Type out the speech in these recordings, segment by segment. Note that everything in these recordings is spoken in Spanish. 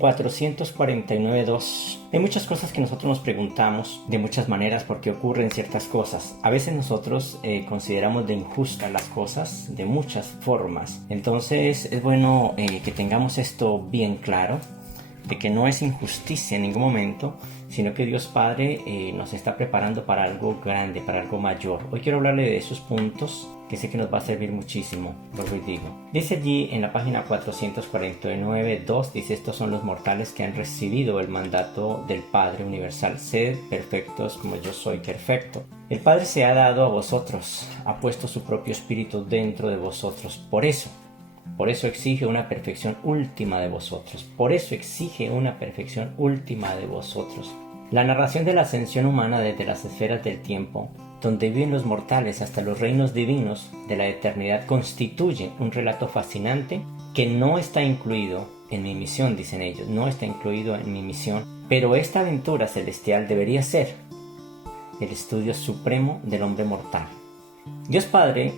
449.2. Hay muchas cosas que nosotros nos preguntamos de muchas maneras por qué ocurren ciertas cosas. A veces nosotros consideramos de injustas las cosas de muchas formas. Entonces es bueno que tengamos esto bien claro, de que no es injusticia en ningún momento, sino que Dios Padre nos está preparando para algo grande, para algo mayor. Hoy quiero hablarle de esos puntos que sé que nos va a servir muchísimo, lo que digo. Dice allí en la página 449.2, dice: estos son los mortales que han recibido el mandato del Padre Universal. Sed perfectos como yo soy perfecto. El Padre se ha dado a vosotros, ha puesto su propio espíritu dentro de vosotros. Por eso exige una perfección última de vosotros. Por eso exige una perfección última de vosotros. La narración de la ascensión humana desde las esferas del tiempo, donde viven los mortales hasta los reinos divinos de la eternidad, constituye un relato fascinante que no está incluido en mi misión, dicen ellos, no está incluido en mi misión, pero esta aventura celestial debería ser el estudio supremo del hombre mortal. Dios Padre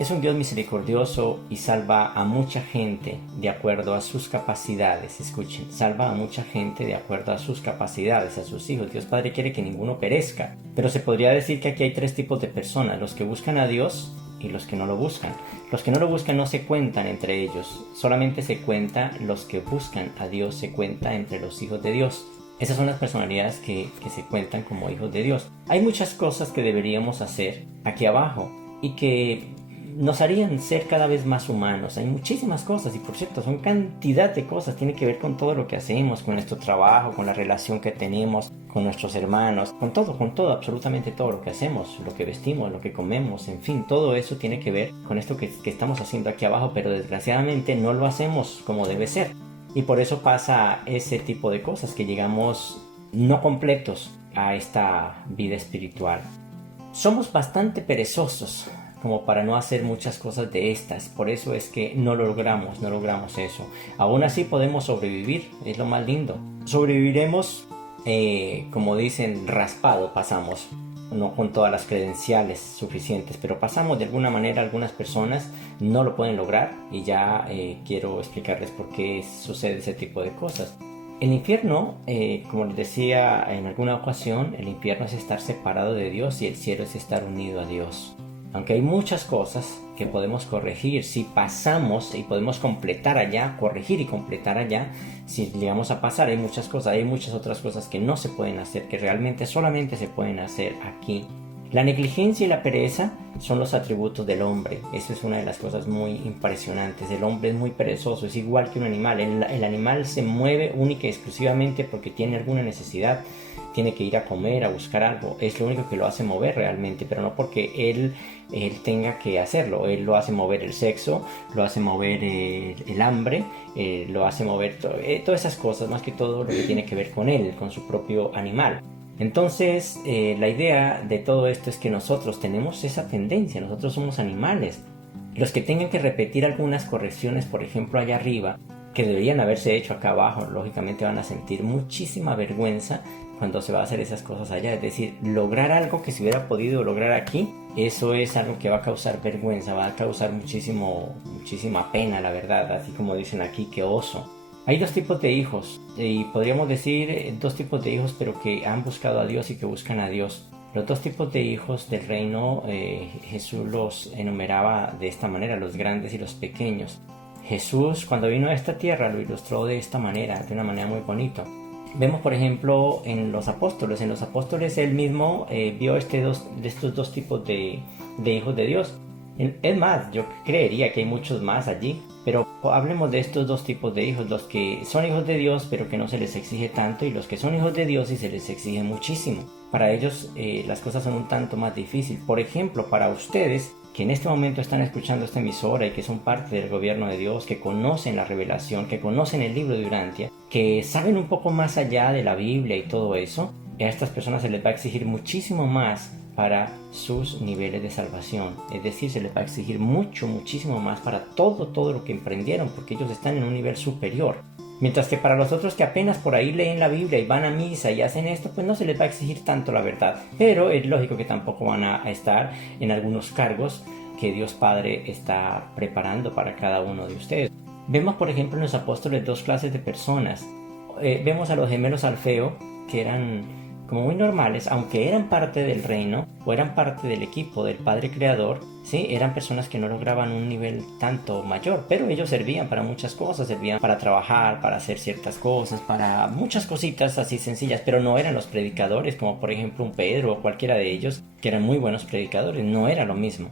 es un Dios misericordioso y salva a mucha gente de acuerdo a sus capacidades. Escuchen, salva a mucha gente de acuerdo a sus capacidades, a sus hijos. Dios Padre quiere que ninguno perezca. Pero se podría decir que aquí hay tres tipos de personas: los que buscan a Dios y los que no lo buscan. Los que no lo buscan no se cuentan entre ellos, solamente se cuenta los que buscan a Dios, se cuenta entre los hijos de Dios. Esas son las personalidades que se cuentan como hijos de Dios. Hay muchas cosas que deberíamos hacer aquí abajo y que nos harían ser cada vez más humanos. Hay muchísimas cosas, y por cierto, son cantidad de cosas. Tiene que ver con todo lo que hacemos, con nuestro trabajo, con la relación que tenemos con nuestros hermanos, con todo, absolutamente todo lo que hacemos, lo que vestimos, lo que comemos, en fin, todo eso tiene que ver con esto que estamos haciendo aquí abajo, pero desgraciadamente no lo hacemos como debe ser. Y por eso pasa ese tipo de cosas, que llegamos no completos a esta vida espiritual. Somos bastante perezosos como para no hacer muchas cosas de estas. Por eso es que no logramos eso. Aún así podemos sobrevivir, es lo más lindo. Sobreviviremos, como dicen, raspado pasamos. No con todas las credenciales suficientes, pero pasamos de alguna manera. Algunas personas no lo pueden lograr y ya quiero explicarles por qué sucede ese tipo de cosas. El infierno, como les decía en alguna ocasión, el infierno es estar separado de Dios y el cielo es estar unido a Dios. Aunque hay muchas cosas que podemos corregir si pasamos y podemos completar allá, corregir y completar allá, si llegamos a pasar, hay muchas cosas, hay muchas otras cosas que no se pueden hacer, que realmente solamente se pueden hacer aquí. La negligencia y la pereza son los atributos del hombre. Eso es una de las cosas muy impresionantes. El hombre es muy perezoso, es igual que un animal. El animal se mueve única y exclusivamente porque tiene alguna necesidad. Tiene que ir a comer, a buscar algo. Es lo único que lo hace mover realmente, pero no porque él tenga que hacerlo. Él lo hace mover el sexo, lo hace mover el hambre, lo hace mover todas esas cosas, más que todo lo que tiene que ver con él, con su propio animal. Entonces, la idea de todo esto es que nosotros tenemos esa tendencia, nosotros somos animales. Los que tengan que repetir algunas correcciones, por ejemplo, allá arriba, que deberían haberse hecho acá abajo, lógicamente van a sentir muchísima vergüenza cuando se va a hacer esas cosas allá. Es decir, lograr algo que se hubiera podido lograr aquí, eso es algo que va a causar vergüenza, va a causar muchísima pena, la verdad, así como dicen aquí, que oso. Hay dos tipos de hijos, y podríamos decir dos tipos de hijos, pero que han buscado a Dios y que buscan a Dios. Los dos tipos de hijos del reino, Jesús los enumeraba de esta manera: los grandes y los pequeños. Jesús, cuando vino a esta tierra, lo ilustró de esta manera, de una manera muy bonita. Vemos, por ejemplo, en los apóstoles. En los apóstoles él mismo vio estos dos tipos de hijos de Dios. Es más, yo creería que hay muchos más allí, pero hablemos de estos dos tipos de hijos: los que son hijos de Dios pero que no se les exige tanto, y los que son hijos de Dios y se les exige muchísimo. Para ellos las cosas son un tanto más difíciles. Por ejemplo, para ustedes que en este momento están escuchando esta emisora y que son parte del gobierno de Dios, que conocen la revelación, que conocen el libro de Urantia, que saben un poco más allá de la Biblia y todo eso, a estas personas se les va a exigir muchísimo más para sus niveles de salvación. Es decir, se les va a exigir muchísimo más para todo lo que emprendieron, porque ellos están en un nivel superior. Mientras que para los otros que apenas por ahí leen la Biblia y van a misa y hacen esto, pues no se les va a exigir tanto, la verdad. Pero es lógico que tampoco van a estar en algunos cargos que Dios Padre está preparando para cada uno de ustedes. Vemos, por ejemplo, en los apóstoles dos clases de personas. vemos a los gemelos Alfeo, que eran como muy normales, aunque eran parte del reino o eran parte del equipo del Padre Creador, ¿sí? Eran personas que no lograban un nivel tanto mayor, pero ellos servían para muchas cosas, servían para trabajar, para hacer ciertas cosas, para muchas cositas así sencillas, pero no eran los predicadores, como por ejemplo un Pedro o cualquiera de ellos, que eran muy buenos predicadores, no era lo mismo.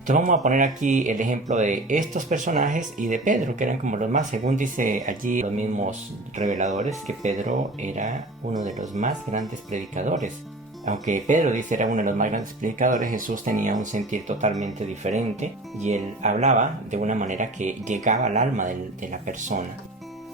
Entonces vamos a poner aquí el ejemplo de estos personajes y de Pedro, que eran como los más, según dice allí los mismos reveladores, que Pedro era uno de los más grandes predicadores. Aunque Pedro dice era uno de los más grandes predicadores, Jesús tenía un sentir totalmente diferente y él hablaba de una manera que llegaba al alma de la persona.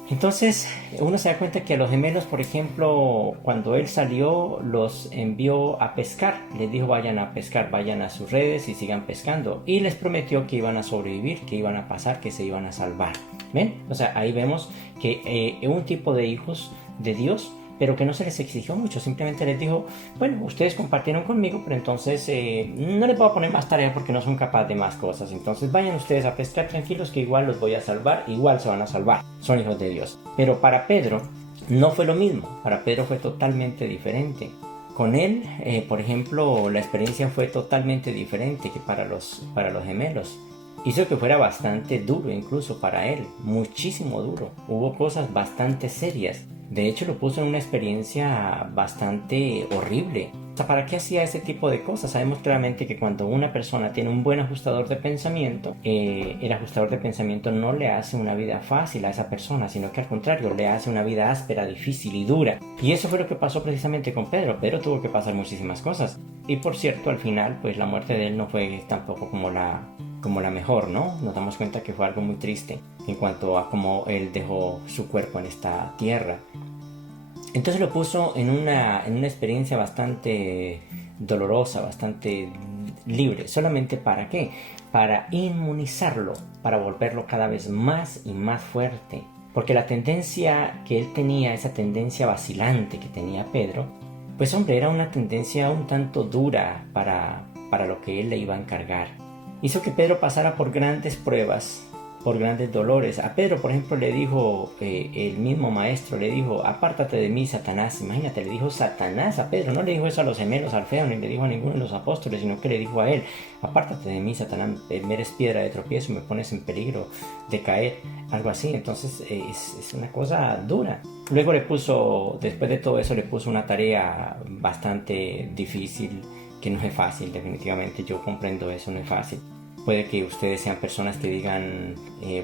Entonces uno se da cuenta que a los gemelos, por ejemplo, cuando él salió, los envió a pescar. Les dijo vayan a pescar, vayan a sus redes y sigan pescando. Y les prometió que iban a sobrevivir, que iban a pasar, que se iban a salvar. ¿Ven? O sea, ahí vemos que un tipo de hijos de Dios, pero que no se les exigió mucho, simplemente les dijo, bueno, ustedes compartieron conmigo, pero entonces no les voy a poner más tareas porque no son capaces de más cosas, entonces vayan ustedes a pescar tranquilos que igual los voy a salvar, igual se van a salvar, son hijos de Dios. Pero para Pedro no fue lo mismo, para Pedro fue totalmente diferente. Con él, por ejemplo, la experiencia fue totalmente diferente que para los gemelos. Hizo que fuera bastante duro incluso para él, muchísimo duro. Hubo cosas bastante serias. De hecho, lo puso en una experiencia bastante horrible. O sea, ¿para qué hacía ese tipo de cosas? Sabemos claramente que cuando una persona tiene un buen ajustador de pensamiento, el ajustador de pensamiento no le hace una vida fácil a esa persona, sino que al contrario, le hace una vida áspera, difícil y dura. Y eso fue lo que pasó precisamente con Pedro. Pedro tuvo que pasar muchísimas cosas. Y por cierto, al final, pues la muerte de él no fue tampoco como la mejor, ¿no? Nos damos cuenta que fue algo muy triste en cuanto a cómo él dejó su cuerpo en esta tierra. Entonces lo puso en una experiencia bastante dolorosa, bastante libre. ¿Solamente para qué? Para inmunizarlo, para volverlo cada vez más y más fuerte. Porque la tendencia que él tenía, esa tendencia vacilante que tenía Pedro, pues hombre, era una tendencia un tanto dura para lo que él le iba a encargar. Hizo que Pedro pasara por grandes pruebas, por grandes dolores. A Pedro, por ejemplo, le dijo el mismo maestro, le dijo, apártate de mí, Satanás. Imagínate, le dijo Satanás a Pedro, no le dijo eso a los gemelos Alfeo, ni le dijo a ninguno de los apóstoles, sino que le dijo a él, apártate de mí, Satanás, me eres piedra de tropiezo, me pones en peligro de caer, algo así. Entonces es una cosa dura. Luego le puso, después de todo eso, le puso una tarea bastante difícil, que no es fácil, definitivamente, yo comprendo eso, no es fácil. Puede que ustedes sean personas que digan,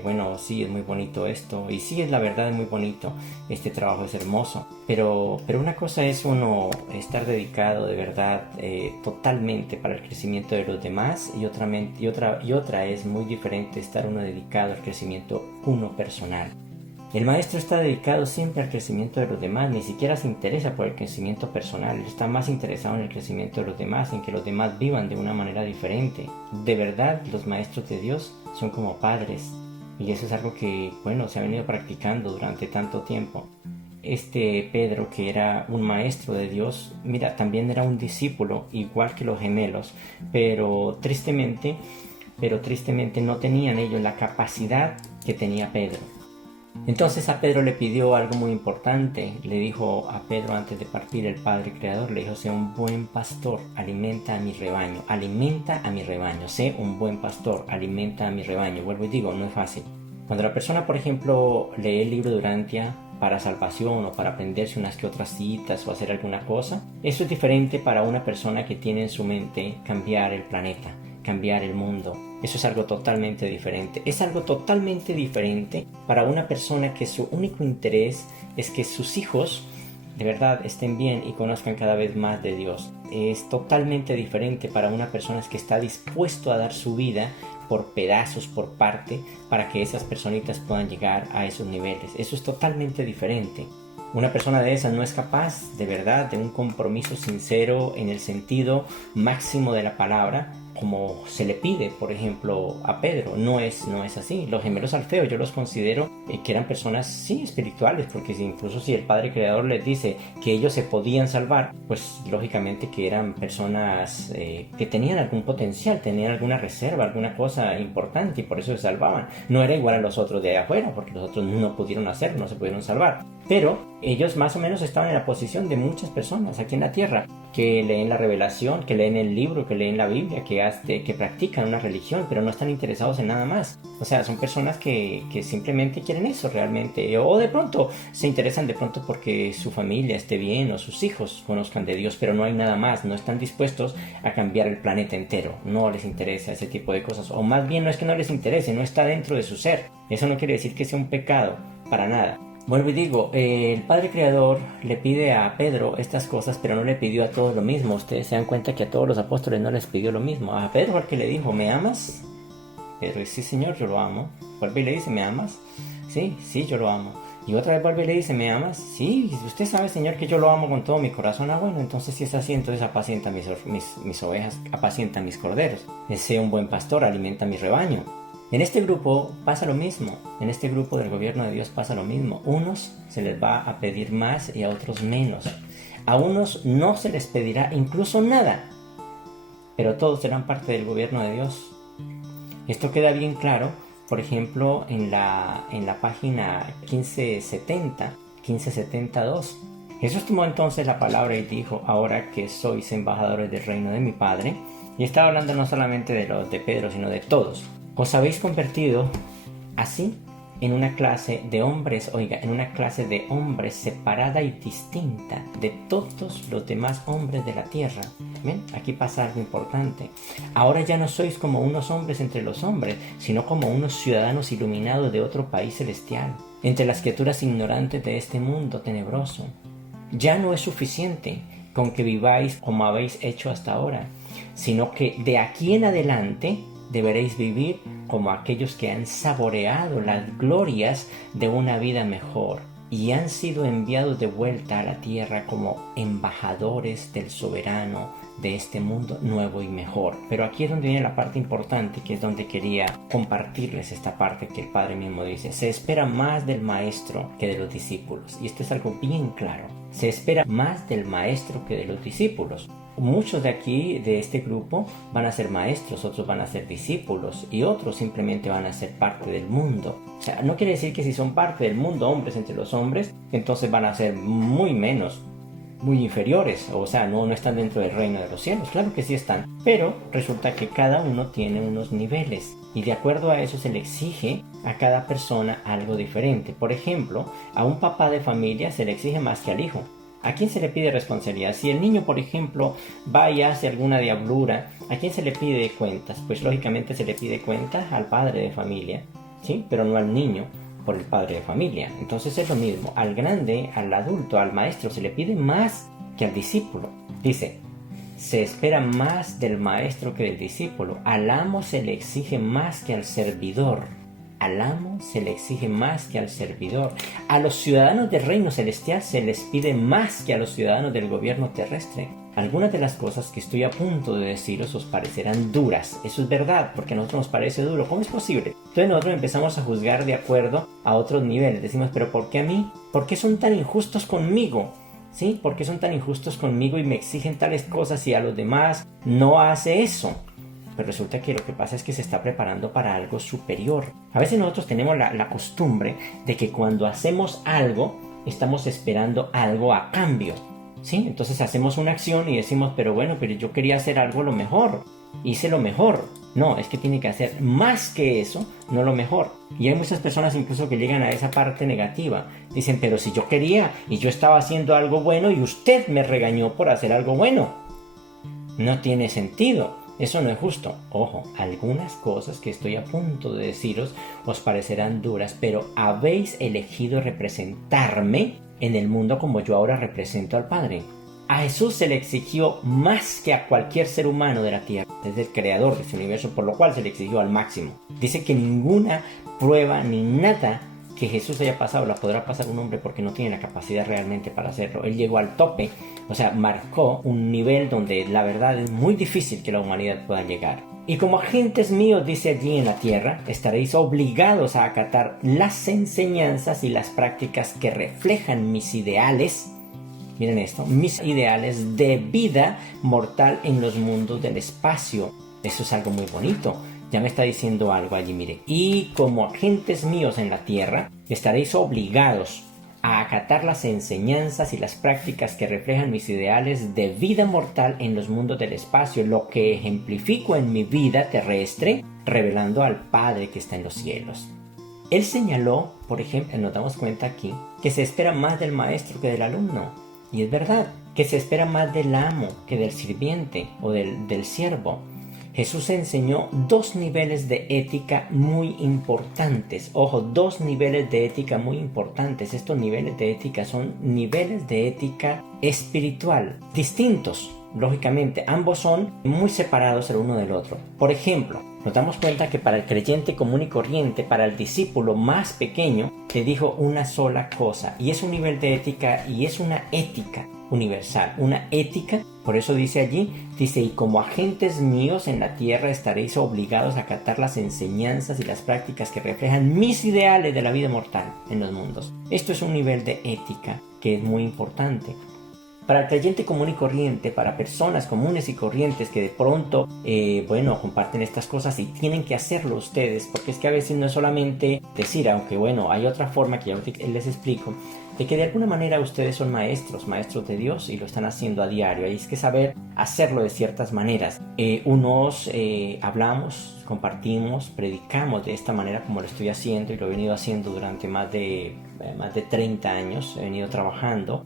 bueno, sí, es muy bonito esto, y sí, es la verdad, es muy bonito, este trabajo es hermoso, pero una cosa es uno estar dedicado de verdad totalmente para el crecimiento de los demás, y otra es muy diferente estar uno dedicado al crecimiento uno personal. El maestro está dedicado siempre al crecimiento de los demás, ni siquiera se interesa por el crecimiento personal, él está más interesado en el crecimiento de los demás, en que los demás vivan de una manera diferente. De verdad, los maestros de Dios son como padres, y eso es algo que, bueno, se ha venido practicando durante tanto tiempo. Este Pedro, que era un maestro de Dios, mira, también era un discípulo, igual que los gemelos, pero tristemente no tenían ellos la capacidad que tenía Pedro. Entonces a Pedro le pidió algo muy importante. Le dijo a Pedro antes de partir el Padre Creador, le dijo, sé un buen pastor, alimenta a mi rebaño, sé un buen pastor, alimenta a mi rebaño. Vuelvo y digo, no es fácil. Cuando la persona, por ejemplo, lee el libro de Urantia para salvación o para aprenderse unas que otras citas o hacer alguna cosa, eso es diferente para una persona que tiene en su mente cambiar el planeta, cambiar el mundo. Eso es algo totalmente diferente. Es algo totalmente diferente para una persona que su único interés es que sus hijos de verdad estén bien y conozcan cada vez más de Dios. Es totalmente diferente para una persona que está dispuesto a dar su vida por pedazos, por parte, para que esas personitas puedan llegar a esos niveles. Eso es totalmente diferente. Una persona de esas no es capaz de verdad de un compromiso sincero en el sentido máximo de la palabra como se le pide, por ejemplo, a Pedro. No es así. Los gemelos Alfeo yo los considero que eran personas, sí, espirituales, porque incluso si el Padre Creador les dice que ellos se podían salvar, pues lógicamente que eran personas que tenían algún potencial, tenían alguna reserva, alguna cosa importante, y por eso se salvaban. No era igual a los otros de afuera, porque los otros no pudieron hacerlo, no se pudieron salvar. Pero ellos más o menos estaban en la posición de muchas personas aquí en la tierra, que leen la revelación, que leen el libro, que leen la Biblia, que practican una religión, pero no están interesados en nada más. O sea, son personas que simplemente quieren eso realmente, o de pronto se interesan de pronto porque su familia esté bien o sus hijos conozcan de Dios, pero no hay nada más. No están dispuestos a cambiar el planeta entero, no les interesa ese tipo de cosas, o más bien no es que no les interese, no está dentro de su ser. Eso no quiere decir que sea un pecado, para nada. Vuelvo y digo, el Padre Creador le pide a Pedro estas cosas, pero no le pidió a todos lo mismo. Ustedes se dan cuenta que a todos los apóstoles no les pidió lo mismo. A Pedro al que le dijo, ¿me amas? Pedro dice, sí, Señor, yo lo amo. Vuelve y le dice, ¿me amas? Sí, yo lo amo. Y otra vez vuelve y le dice, ¿me amas? Sí, usted sabe, Señor, que yo lo amo con todo mi corazón. Ah, bueno, entonces si es así, entonces apacienta mis ovejas, apacienta mis corderos. Sea un buen pastor, alimenta mi rebaño. En este grupo pasa lo mismo, en este grupo del gobierno de Dios pasa lo mismo. Unos se les va a pedir más y a otros menos. A unos no se les pedirá incluso nada, pero todos serán parte del gobierno de Dios. Esto queda bien claro, por ejemplo, en la página 1572. Jesús tomó entonces la palabra y dijo, ahora que sois embajadores del reino de mi Padre, y estaba hablando no solamente de los de Pedro, sino de todos. Os habéis convertido así en una clase de hombres, en una clase de hombres separada y distinta de todos los demás hombres de la tierra. ¿Ven? Aquí pasa algo importante. Ahora ya no sois como unos hombres entre los hombres, sino como unos ciudadanos iluminados de otro país celestial, entre las criaturas ignorantes de este mundo tenebroso. Ya no es suficiente con que viváis como habéis hecho hasta ahora, sino que de aquí en adelante deberéis vivir como aquellos que han saboreado las glorias de una vida mejor y han sido enviados de vuelta a la tierra como embajadores del soberano de este mundo nuevo y mejor. Pero aquí es donde viene la parte importante, que es donde quería compartirles esta parte que el Padre mismo dice. Se espera más del maestro que de los discípulos, y esto es algo bien claro. Se espera más del maestro que de los discípulos. Muchos de aquí, de este grupo, van a ser maestros, otros van a ser discípulos y otros simplemente van a ser parte del mundo. O sea, no quiere decir que si son parte del mundo, hombres entre los hombres, entonces van a ser muy menos, muy inferiores, o sea, no están dentro del reino de los cielos. Claro que sí están, pero resulta que cada uno tiene unos niveles y de acuerdo a eso se le exige a cada persona algo diferente. Por ejemplo, a un papá de familia se le exige más que al hijo. ¿A quién se le pide responsabilidad? Si el niño, por ejemplo, va y hace alguna diablura, ¿a quién se le pide cuentas? Pues lógicamente se le pide cuentas al padre de familia, ¿sí? Pero no al niño por el padre de familia. Entonces es lo mismo. Al grande, al adulto, al maestro se le pide más que al discípulo. Dice, se espera más del maestro que del discípulo. Al amo se le exige más que al servidor. Al amo se le exige más que al servidor. A los ciudadanos del reino celestial se les pide más que a los ciudadanos del gobierno terrestre. Algunas de las cosas que estoy a punto de deciros os parecerán duras. Eso es verdad, porque a nosotros nos parece duro. ¿Cómo es posible? Entonces nosotros empezamos a juzgar de acuerdo a otros niveles. Decimos, ¿pero por qué a mí? ¿Por qué son tan injustos conmigo? ¿Sí? ¿Por qué son tan injustos conmigo y me exigen tales cosas y a los demás no hace eso? Pero resulta que lo que pasa es que se está preparando para algo superior. A veces nosotros tenemos la costumbre de que cuando hacemos algo, estamos esperando algo a cambio, ¿sí? Entonces hacemos una acción y decimos, pero yo quería hacer algo lo mejor, hice lo mejor. No, es que tiene que hacer más que eso, no lo mejor. Y hay muchas personas incluso que llegan a esa parte negativa. Dicen, pero si yo quería y yo estaba haciendo algo bueno y usted me regañó por hacer algo bueno. No tiene sentido. Eso no es justo. Ojo, algunas cosas que estoy a punto de deciros os parecerán duras, pero habéis elegido representarme en el mundo como yo ahora represento al Padre. A Jesús se le exigió más que a cualquier ser humano de la tierra, desde el creador de este universo, por lo cual se le exigió al máximo. Dice que ninguna prueba ni nada que Jesús haya pasado la podrá pasar un hombre porque no tiene la capacidad realmente para hacerlo. Él llegó al tope, o sea, marcó un nivel donde la verdad es muy difícil que la humanidad pueda llegar. Y como agentes míos, dice allí en la tierra, estaréis obligados a acatar las enseñanzas y las prácticas que reflejan mis ideales. Miren esto, mis ideales de vida mortal en los mundos del espacio. Eso es algo muy bonito. Ya me está diciendo algo allí, mire. Y como agentes míos en la tierra, estaréis obligados a acatar las enseñanzas y las prácticas que reflejan mis ideales de vida mortal en los mundos del espacio, lo que ejemplifico en mi vida terrestre, revelando al Padre que está en los cielos. Él señaló, por ejemplo, nos damos cuenta aquí, que se espera más del maestro que del alumno. Y es verdad, que se espera más del amo que del sirviente o del siervo. Jesús enseñó dos niveles de ética muy importantes. Ojo, dos niveles de ética muy importantes. Estos niveles de ética son niveles de ética espiritual, distintos. Lógicamente, ambos son muy separados el uno del otro. Por ejemplo, nos damos cuenta que para el creyente común y corriente, para el discípulo más pequeño, le dijo una sola cosa. Y es un nivel de ética y es una ética universal, una ética. Por eso dice allí, dice, y como agentes míos en la tierra estaréis obligados a acatar las enseñanzas y las prácticas que reflejan mis ideales de la vida mortal en los mundos. Esto es un nivel de ética que es muy importante. Para el creyente común y corriente, para personas comunes y corrientes que de pronto, comparten estas cosas y tienen que hacerlo ustedes, porque es que a veces no es solamente decir, aunque hay otra forma que ya les explico, de que de alguna manera ustedes son maestros de Dios y lo están haciendo a diario. Hay que saber hacerlo de ciertas maneras. Unos hablamos, compartimos, predicamos de esta manera como lo estoy haciendo y lo he venido haciendo durante más de 30 años. He venido trabajando,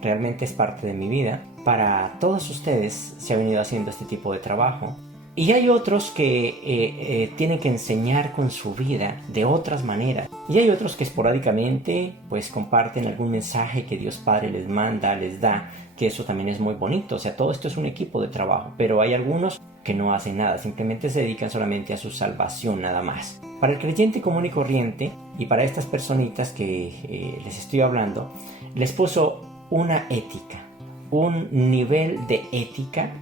realmente es parte de mi vida. Para todos ustedes se ha venido haciendo este tipo de trabajo. Y hay otros que tienen que enseñar con su vida de otras maneras. Y hay otros que esporádicamente pues comparten algún mensaje que Dios Padre les manda, les da, que eso también es muy bonito. O sea, todo esto es un equipo de trabajo. Pero hay algunos que no hacen nada, simplemente se dedican solamente a su salvación nada más. Para el creyente común y corriente y para estas personitas que les estoy hablando, les puso una ética, un nivel de ética,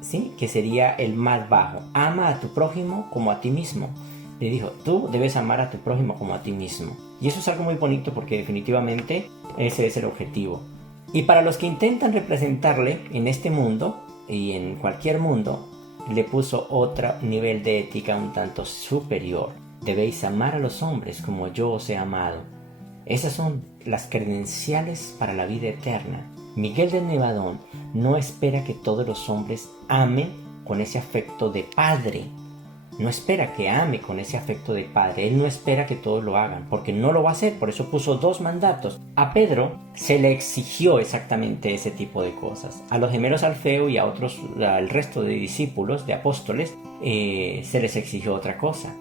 ¿sí? Que sería el más bajo. Ama a tu prójimo como a ti mismo. Le dijo, tú debes amar a tu prójimo como a ti mismo. Y eso es algo muy bonito porque definitivamente ese es el objetivo. Y para los que intentan representarle en este mundo y en cualquier mundo, le puso otro nivel de ética un tanto superior. Debéis amar a los hombres como yo os he amado. Esas son las credenciales para la vida eterna. Miguel de Nevadón no espera que todos los hombres amen con ese afecto de padre. No espera que ame con ese afecto de padre. Él no espera que todos lo hagan, porque no lo va a hacer. Por eso puso dos mandatos. A Pedro se le exigió exactamente ese tipo de cosas. A los gemelos Alfeo y a otros, al resto de discípulos, de apóstoles, se les exigió otra cosa.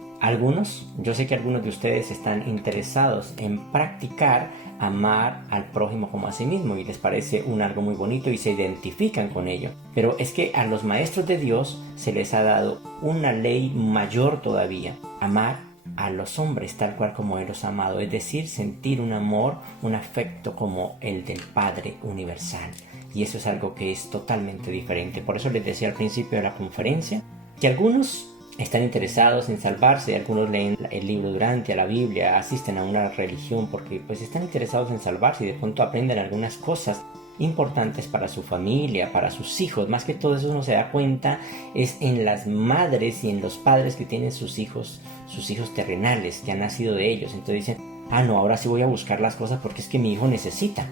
Yo sé que algunos de ustedes están interesados en practicar amar al prójimo como a sí mismo y les parece algo muy bonito y se identifican con ello. Pero es que a los maestros de Dios se les ha dado una ley mayor todavía: amar a los hombres tal cual como Él los ha amado, es decir, sentir un amor, un afecto como el del Padre universal. Y eso es algo que es totalmente diferente. Por eso les decía al principio de la conferencia que algunos están interesados en salvarse, algunos leen el libro durante a la Biblia, asisten a una religión porque pues están interesados en salvarse y de pronto aprenden algunas cosas importantes para su familia, para sus hijos. Más que todo eso uno se da cuenta es en las madres y en los padres que tienen sus hijos terrenales que han nacido de ellos. Entonces dicen, no, ahora sí voy a buscar las cosas porque es que mi hijo necesita.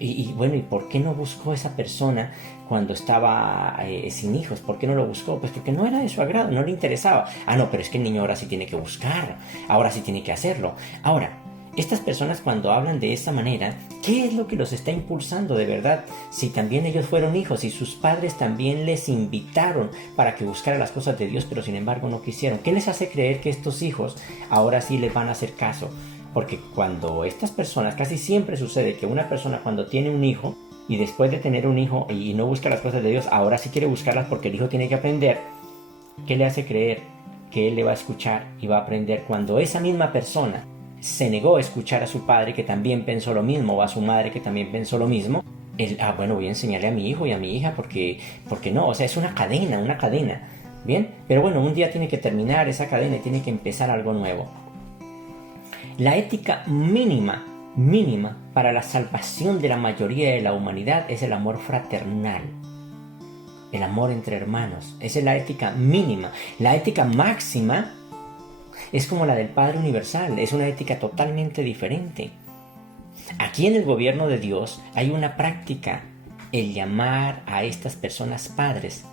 ¿Y por qué no buscó esa persona cuando estaba sin hijos? ¿Por qué no lo buscó? Pues porque no era de su agrado, no le interesaba. No, pero es que el niño ahora sí tiene que buscar, ahora sí tiene que hacerlo. Ahora, estas personas cuando hablan de esa manera, ¿qué es lo que los está impulsando de verdad? Si también ellos fueron hijos y sus padres también les invitaron para que buscaran las cosas de Dios, pero sin embargo no quisieron. ¿Qué les hace creer que estos hijos ahora sí les van a hacer caso? Porque cuando estas personas, casi siempre sucede que una persona cuando tiene un hijo y después de tener un hijo y no busca las cosas de Dios, ahora sí quiere buscarlas porque el hijo tiene que aprender. ¿Qué le hace creer que él le va a escuchar y va a aprender cuando esa misma persona se negó a escuchar a su padre que también pensó lo mismo, o a su madre que también pensó lo mismo, bueno, voy a enseñarle a mi hijo y a mi hija porque no, o sea, es una cadena, ¿bien? Pero bueno, un día tiene que terminar esa cadena y tiene que empezar algo nuevo. La ética mínima para la salvación de la mayoría de la humanidad es el amor fraternal. El amor entre hermanos. Esa es la ética mínima. La ética máxima es como la del Padre Universal. Es una ética totalmente diferente. Aquí en el gobierno de Dios hay una práctica, el llamar a estas personas padres.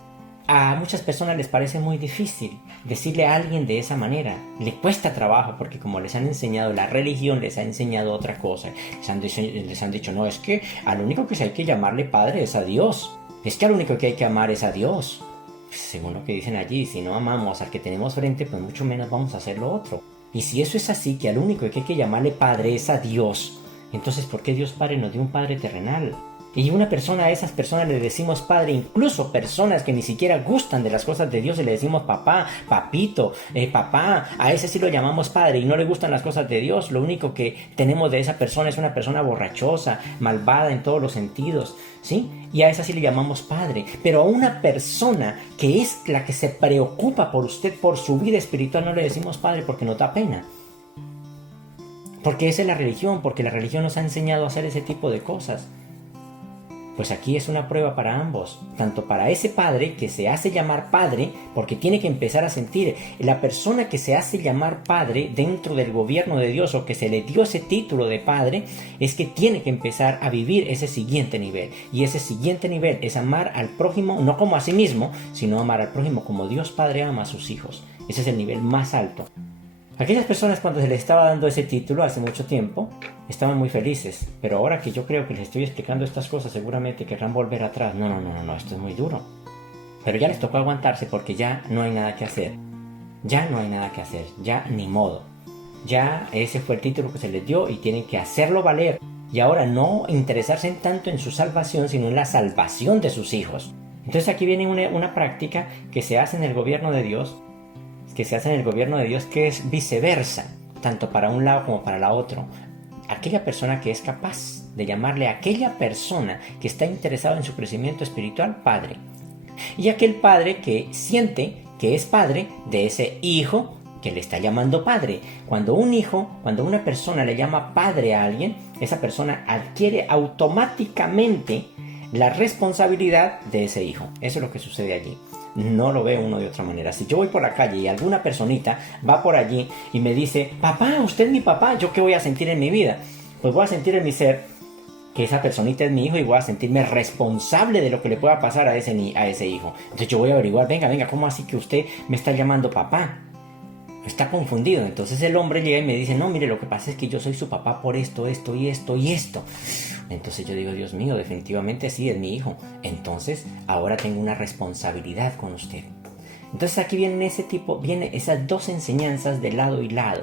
A muchas personas les parece muy difícil decirle a alguien de esa manera. Le cuesta trabajo porque como les han enseñado, la religión les ha enseñado otra cosa. Les han dicho, no, es que al único que hay que llamarle padre es a Dios. Es que al único que hay que amar es a Dios. Pues según lo que dicen allí, si no amamos al que tenemos frente, pues mucho menos vamos a hacer lo otro. Y si eso es así, que al único que hay que llamarle padre es a Dios, entonces ¿por qué Dios Padre nos dio un padre terrenal? Y a esas personas le decimos padre, incluso personas que ni siquiera gustan de las cosas de Dios, y le decimos papá, papito, papá, a ese sí lo llamamos padre y no le gustan las cosas de Dios. Lo único que tenemos de esa persona es una persona borrachosa, malvada en todos los sentidos, ¿sí? Y a esa sí le llamamos padre. Pero a una persona que es la que se preocupa por usted, por su vida espiritual, no le decimos padre porque nos da pena. Porque esa es la religión, porque la religión nos ha enseñado a hacer ese tipo de cosas. Pues aquí es una prueba para ambos, tanto para ese padre que se hace llamar padre, porque tiene que empezar a sentir, la persona que se hace llamar padre dentro del gobierno de Dios, o que se le dio ese título de padre, es que tiene que empezar a vivir ese siguiente nivel. Y ese siguiente nivel es amar al prójimo, no como a sí mismo, sino amar al prójimo como Dios Padre ama a sus hijos. Ese es el nivel más alto. Aquellas personas, cuando se les estaba dando ese título hace mucho tiempo, estaban muy felices, pero ahora que yo creo que les estoy explicando estas cosas, seguramente querrán volver atrás. No, esto es muy duro. Pero ya les tocó aguantarse porque ya no hay nada que hacer. Ya no hay nada que hacer, ya ni modo. Ya ese fue el título que se les dio y tienen que hacerlo valer. Y ahora no interesarse tanto en su salvación, sino en la salvación de sus hijos. Entonces aquí viene una práctica que se hace en el gobierno de Dios, que es viceversa, tanto para un lado como para el otro. Aquella persona que es capaz de llamarle a aquella persona que está interesada en su crecimiento espiritual padre. Y aquel padre que siente que es padre de ese hijo que le está llamando padre. Cuando una persona le llama padre a alguien, esa persona adquiere automáticamente la responsabilidad de ese hijo. Eso es lo que sucede allí. No lo ve uno de otra manera. Si yo voy por la calle y alguna personita va por allí y me dice, papá, usted es mi papá, ¿yo qué voy a sentir en mi vida? Pues voy a sentir en mi ser que esa personita es mi hijo y voy a sentirme responsable de lo que le pueda pasar a ese hijo. Entonces yo voy a averiguar, venga, ¿cómo así que usted me está llamando papá? Está confundido. Entonces el hombre llega y me dice, no, mire, lo que pasa es que yo soy su papá por esto. Entonces yo digo, Dios mío, definitivamente sí es mi hijo. Entonces ahora tengo una responsabilidad con usted. Entonces aquí vienen esas dos enseñanzas de lado y lado,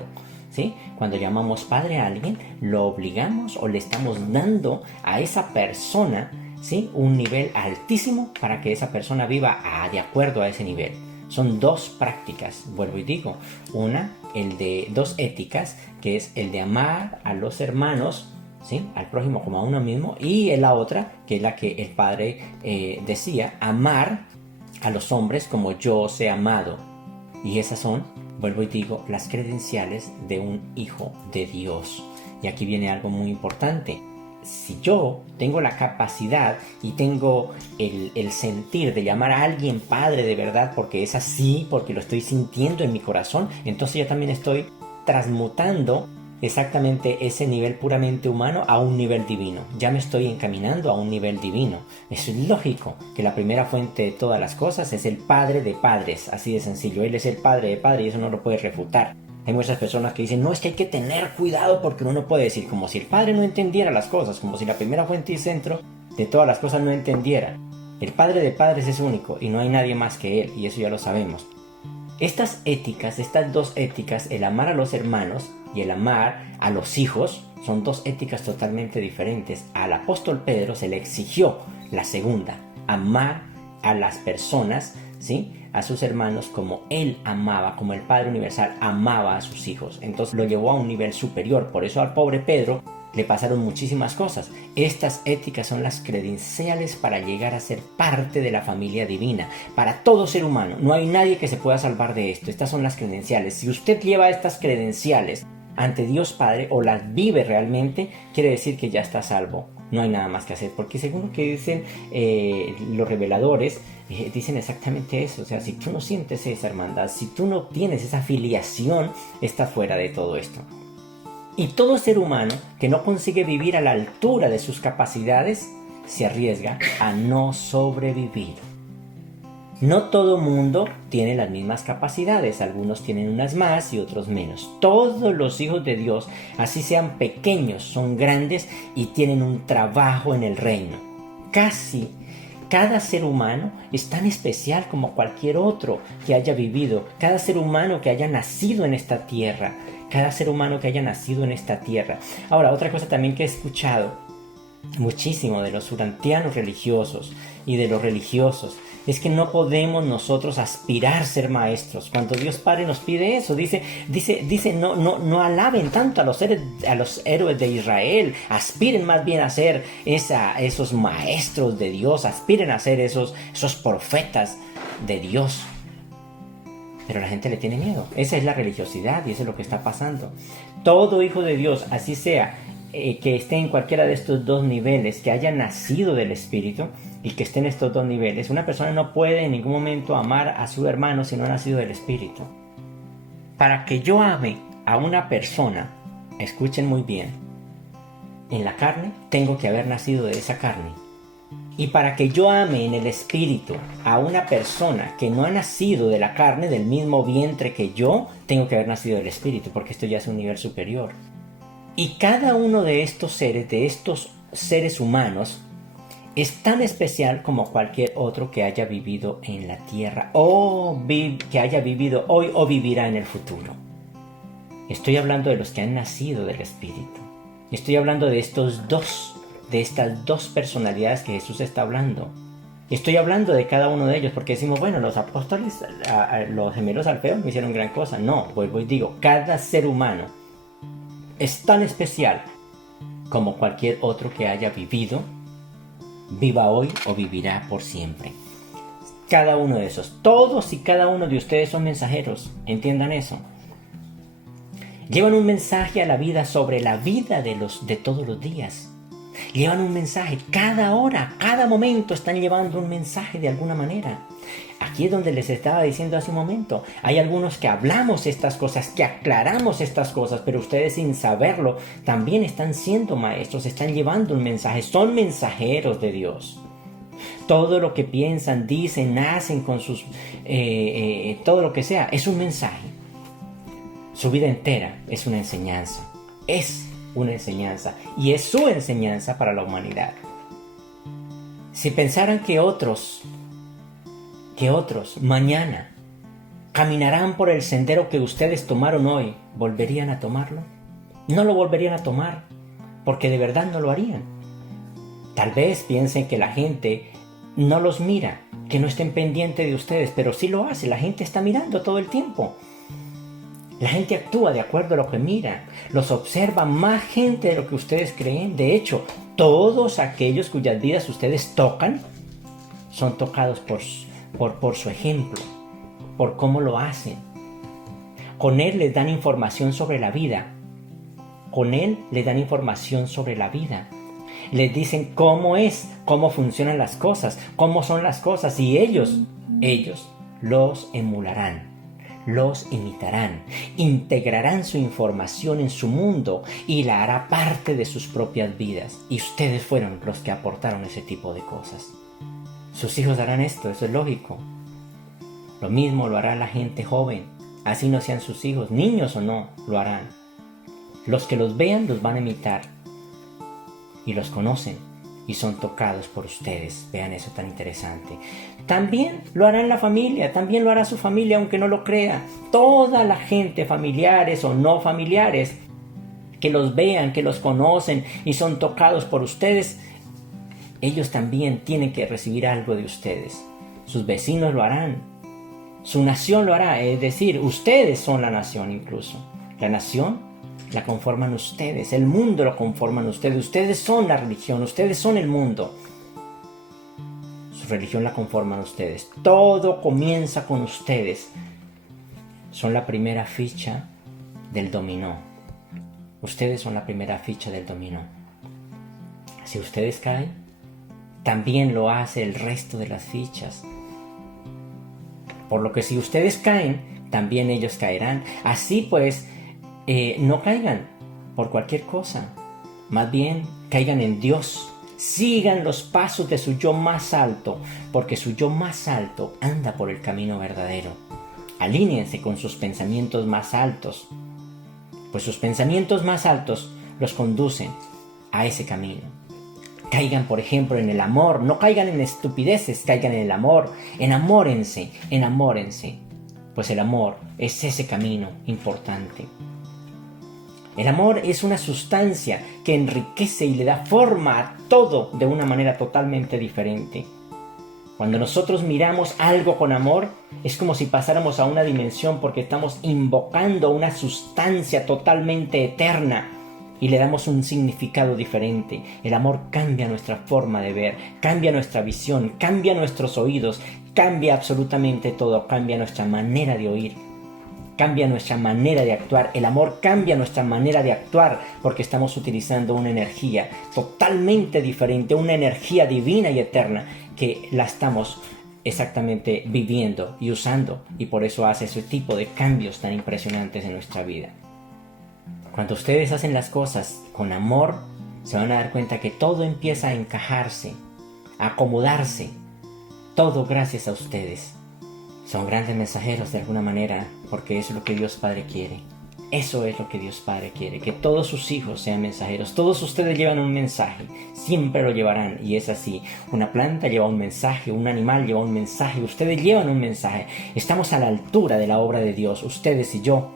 ¿sí? Cuando llamamos padre a alguien, lo obligamos o le estamos dando a esa persona, ¿sí?, un nivel altísimo para que esa persona viva de acuerdo a ese nivel. Son dos prácticas, vuelvo y digo. Dos éticas, que es el de amar a los hermanos, ¿sí?, al prójimo como a uno mismo, y la otra, que es la que el Padre decía, amar a los hombres como yo os he amado. Y esas son, vuelvo y digo, las credenciales de un hijo de Dios. Y aquí viene algo muy importante. Si yo tengo la capacidad y tengo el sentir de llamar a alguien padre de verdad, porque es así, porque lo estoy sintiendo en mi corazón, entonces yo también estoy transmutando exactamente ese nivel puramente humano a un nivel divino. Ya me estoy encaminando a un nivel divino. Eso es lógico, que la primera fuente de todas las cosas es el Padre de padres, así de sencillo. Él es el Padre de padres y eso no lo puedes refutar. Hay muchas personas que dicen, no, es que hay que tener cuidado porque uno no puede decir, como si el Padre no entendiera las cosas, como si la primera fuente y centro de todas las cosas no entendiera. El Padre de padres es único y no hay nadie más que Él, y eso ya lo sabemos. Estas dos éticas, el amar a los hermanos y el amar a los hijos, son dos éticas totalmente diferentes. Al apóstol Pedro se le exigió la segunda, amar a las personas, ¿sí?, a sus hermanos como Él amaba, como el Padre Universal amaba a sus hijos. Entonces lo llevó a un nivel superior. Por eso al pobre Pedro le pasaron muchísimas cosas. Estas éticas son las credenciales para llegar a ser parte de la familia divina. Para todo ser humano, no hay nadie que se pueda salvar de esto. Estas son las credenciales. Si usted lleva estas credenciales ante Dios Padre o las vive realmente, quiere decir que ya está salvo. No hay nada más que hacer, porque según lo que dicen los reveladores, dicen exactamente eso. O sea, si tú no sientes esa hermandad, si tú no tienes esa filiación, estás fuera de todo esto. Y todo ser humano que no consigue vivir a la altura de sus capacidades, se arriesga a no sobrevivir. No todo mundo tiene las mismas capacidades, algunos tienen unas más y otros menos. Todos los hijos de Dios, así sean pequeños, son grandes y tienen un trabajo en el reino. Casi cada ser humano es tan especial como cualquier otro que haya vivido, cada ser humano que haya nacido en esta tierra, cada ser humano que haya nacido en esta tierra. Ahora, otra cosa también que he escuchado muchísimo de los urantianos religiosos y de los religiosos es que no podemos nosotros aspirar a ser maestros. Cuando Dios Padre nos pide eso, dice no alaben tanto a los héroes de Israel, aspiren más bien a ser esos maestros de Dios, aspiren a ser esos profetas de Dios. Pero la gente le tiene miedo. Esa es la religiosidad y eso es lo que está pasando. Todo hijo de Dios, así sea, que esté en cualquiera de estos dos niveles, que haya nacido del Espíritu y que esté en estos dos niveles, una persona no puede en ningún momento amar a su hermano si no ha nacido del Espíritu. Para que yo ame a una persona, escuchen muy bien, en la carne tengo que haber nacido de esa carne. Y para que yo ame en el Espíritu a una persona que no ha nacido de la carne, del mismo vientre que yo, tengo que haber nacido del Espíritu, porque esto ya es un nivel superior. Y cada uno de estos seres humanos, es tan especial como cualquier otro que haya vivido en la tierra, o que haya vivido hoy o vivirá en el futuro. Estoy hablando de los que han nacido del Espíritu. Estoy hablando de estas dos personalidades que Jesús está hablando. Estoy hablando de cada uno de ellos, porque decimos, bueno, los apóstoles, los gemelos Alfeos no hicieron gran cosa. No, vuelvo y digo, cada ser humano es tan especial como cualquier otro que haya vivido, viva hoy o vivirá por siempre. Cada uno de esos, todos y cada uno de ustedes son mensajeros, entiendan eso. Llevan un mensaje a la vida sobre la vida de todos los días. Llevan un mensaje, cada hora, cada momento están llevando un mensaje de alguna manera. Aquí es donde les estaba diciendo hace un momento. Hay algunos que hablamos estas cosas, que aclaramos estas cosas, pero ustedes sin saberlo también están siendo maestros, están llevando un mensaje, son mensajeros de Dios. Todo lo que piensan, dicen, hacen con todo lo que sea, es un mensaje. Su vida entera es una enseñanza. Es una enseñanza y es su enseñanza para la humanidad. Si pensaran que otros mañana caminarán por el sendero que ustedes tomaron hoy, ¿volverían a tomarlo? No lo volverían a tomar, porque de verdad no lo harían. Tal vez piensen que la gente no los mira, que no estén pendientes de ustedes, pero sí lo hace, la gente está mirando todo el tiempo. La gente actúa de acuerdo a lo que mira, los observa más gente de lo que ustedes creen. De hecho, todos aquellos cuyas vidas ustedes tocan son tocados por su ejemplo, por cómo lo hacen. Con él les dan información sobre la vida. Con él les dan información sobre la vida. Les dicen cómo funcionan las cosas, cómo son las cosas, y ellos los emularán. Los imitarán, integrarán su información en su mundo y la hará parte de sus propias vidas. Y ustedes fueron los que aportaron ese tipo de cosas. Sus hijos harán esto, eso es lógico. Lo mismo lo hará la gente joven, así no sean sus hijos, niños o no, lo harán. Los que los vean los van a imitar y los conocen y son tocados por ustedes. Vean eso tan interesante. También lo hará en la familia, también lo hará su familia, aunque no lo crea. Toda la gente, familiares o no familiares, que los vean, que los conocen y son tocados por ustedes, ellos también tienen que recibir algo de ustedes. Sus vecinos lo harán, Su nación lo hará, es decir, ustedes son la nación incluso. La nación la conforman ustedes, el mundo lo conforman ustedes son la religión, ustedes son el mundo. Su religión la conforman ustedes. Todo comienza con ustedes. Son la primera ficha del dominó. Ustedes son la primera ficha del dominó. Si ustedes caen, también lo hace el resto de las fichas. Por lo que si ustedes caen, también ellos caerán. Así pues, no caigan por cualquier cosa. Más bien, caigan en Dios. Sigan los pasos de su yo más alto, porque su yo más alto anda por el camino verdadero. Alíñense con sus pensamientos más altos, pues sus pensamientos más altos los conducen a ese camino. Caigan, por ejemplo, en el amor, no caigan en estupideces, caigan en el amor. Enamórense, pues el amor es ese camino importante. El amor es una sustancia que enriquece y le da forma a todo de una manera totalmente diferente. Cuando nosotros miramos algo con amor, es como si pasáramos a una dimensión porque estamos invocando una sustancia totalmente eterna y le damos un significado diferente. El amor cambia nuestra forma de ver, cambia nuestra visión, cambia nuestros oídos, cambia absolutamente todo, cambia nuestra manera de oír. Cambia nuestra manera de actuar. El amor cambia nuestra manera de actuar porque estamos utilizando una energía totalmente diferente, una energía divina y eterna que la estamos exactamente viviendo y usando, y por eso hace ese tipo de cambios tan impresionantes en nuestra vida. Cuando ustedes hacen las cosas con amor, se van a dar cuenta que todo empieza a encajarse, a acomodarse, todo gracias a ustedes. Son grandes mensajeros de alguna manera, porque eso es lo que Dios Padre quiere. Eso es lo que Dios Padre quiere, que todos sus hijos sean mensajeros. Todos ustedes llevan un mensaje, siempre lo llevarán, y es así. Una planta lleva un mensaje, un animal lleva un mensaje, ustedes llevan un mensaje. Estamos a la altura de la obra de Dios, ustedes y yo.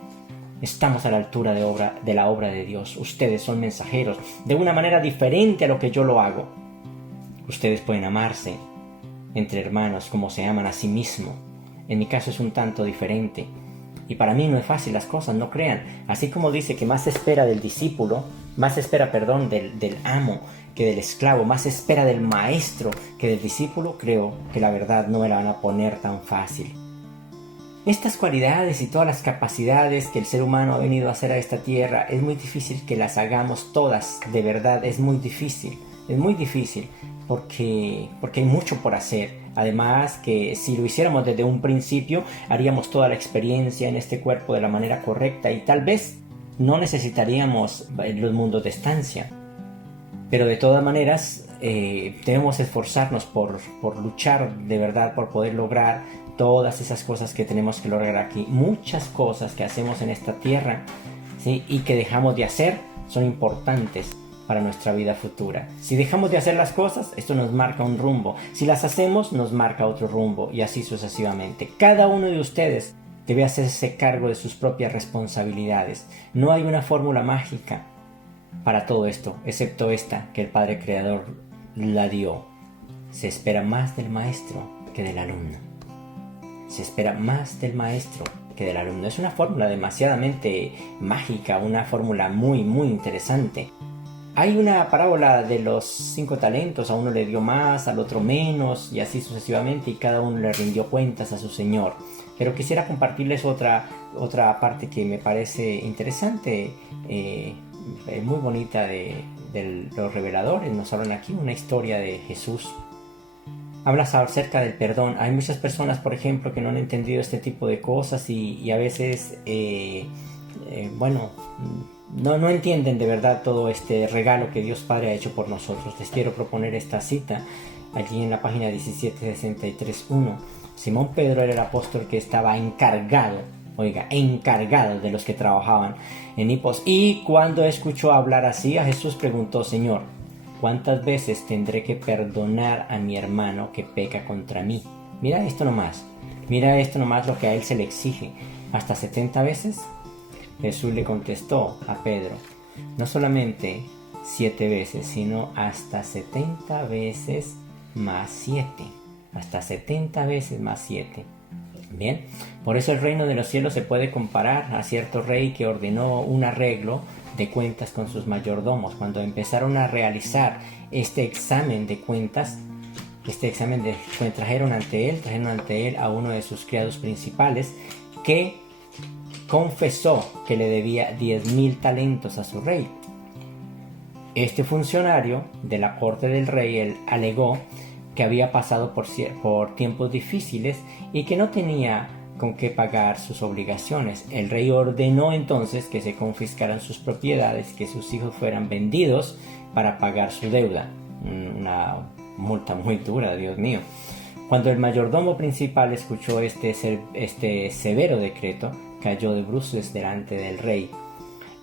Estamos a la altura de la obra de Dios. Ustedes son mensajeros, de una manera diferente a lo que yo lo hago. Ustedes pueden amarse entre hermanos como se aman a sí mismos. En mi caso es un tanto diferente. Y para mí no es fácil las cosas, no crean. Así como dice que más se espera del discípulo, más se espera, del amo que del esclavo, más se espera del maestro que del discípulo, creo que la verdad no me la van a poner tan fácil. Estas cualidades y todas las capacidades que el ser humano ha venido a hacer a esta tierra, es muy difícil que las hagamos todas, de verdad, es muy difícil porque hay mucho por hacer. Además que si lo hiciéramos desde un principio, haríamos toda la experiencia en este cuerpo de la manera correcta y tal vez no necesitaríamos los mundos de estancia. Pero de todas maneras debemos esforzarnos por luchar de verdad, por poder lograr todas esas cosas que tenemos que lograr aquí. Muchas cosas que hacemos en esta tierra, ¿sí?, y que dejamos de hacer son importantes para nuestra vida futura. Si dejamos de hacer las cosas, esto nos marca un rumbo. Si las hacemos, nos marca otro rumbo, y así sucesivamente. Cada uno de ustedes debe hacerse cargo de sus propias responsabilidades. No hay una fórmula mágica para todo esto, excepto esta que el Padre Creador la dio. Se espera más del maestro que del alumno. Se espera más del maestro que del alumno. Es una fórmula demasiadamente mágica, una fórmula muy, muy interesante. Hay una parábola de los 5 talentos, a uno le dio más, al otro menos, y así sucesivamente, y cada uno le rindió cuentas a su Señor. Pero quisiera compartirles otra parte que me parece interesante, muy bonita de los reveladores. Nos hablan aquí una historia de Jesús. Habla acerca del perdón. Hay muchas personas, por ejemplo, que no han entendido este tipo de cosas y a veces, no entienden de verdad todo este regalo que Dios Padre ha hecho por nosotros. Les quiero proponer esta cita allí en la página 1763.1. Simón Pedro era el apóstol que estaba encargado de los que trabajaban en Hipos, y cuando escuchó hablar así a Jesús preguntó: Señor, ¿cuántas veces tendré que perdonar a mi hermano que peca contra mí? Mira esto nomás lo que a él se le exige. ¿Hasta 70 veces? Jesús le contestó a Pedro: no solamente 7 veces, sino hasta 70 veces más 7. Hasta 70 veces más 7. Bien, por eso el reino de los cielos se puede comparar a cierto rey que ordenó un arreglo de cuentas con sus mayordomos. Cuando empezaron a realizar este examen de cuentas, trajeron ante él a uno de sus criados principales, que confesó que le debía 10,000 talentos a su rey. Este funcionario de la corte del rey, él alegó que había pasado por tiempos difíciles y que no tenía con qué pagar sus obligaciones. El rey ordenó entonces que se confiscaran sus propiedades, que sus hijos fueran vendidos para pagar su deuda. Una multa muy dura, Dios mío. Cuando el mayordomo principal escuchó este severo decreto, cayó de bruces delante del rey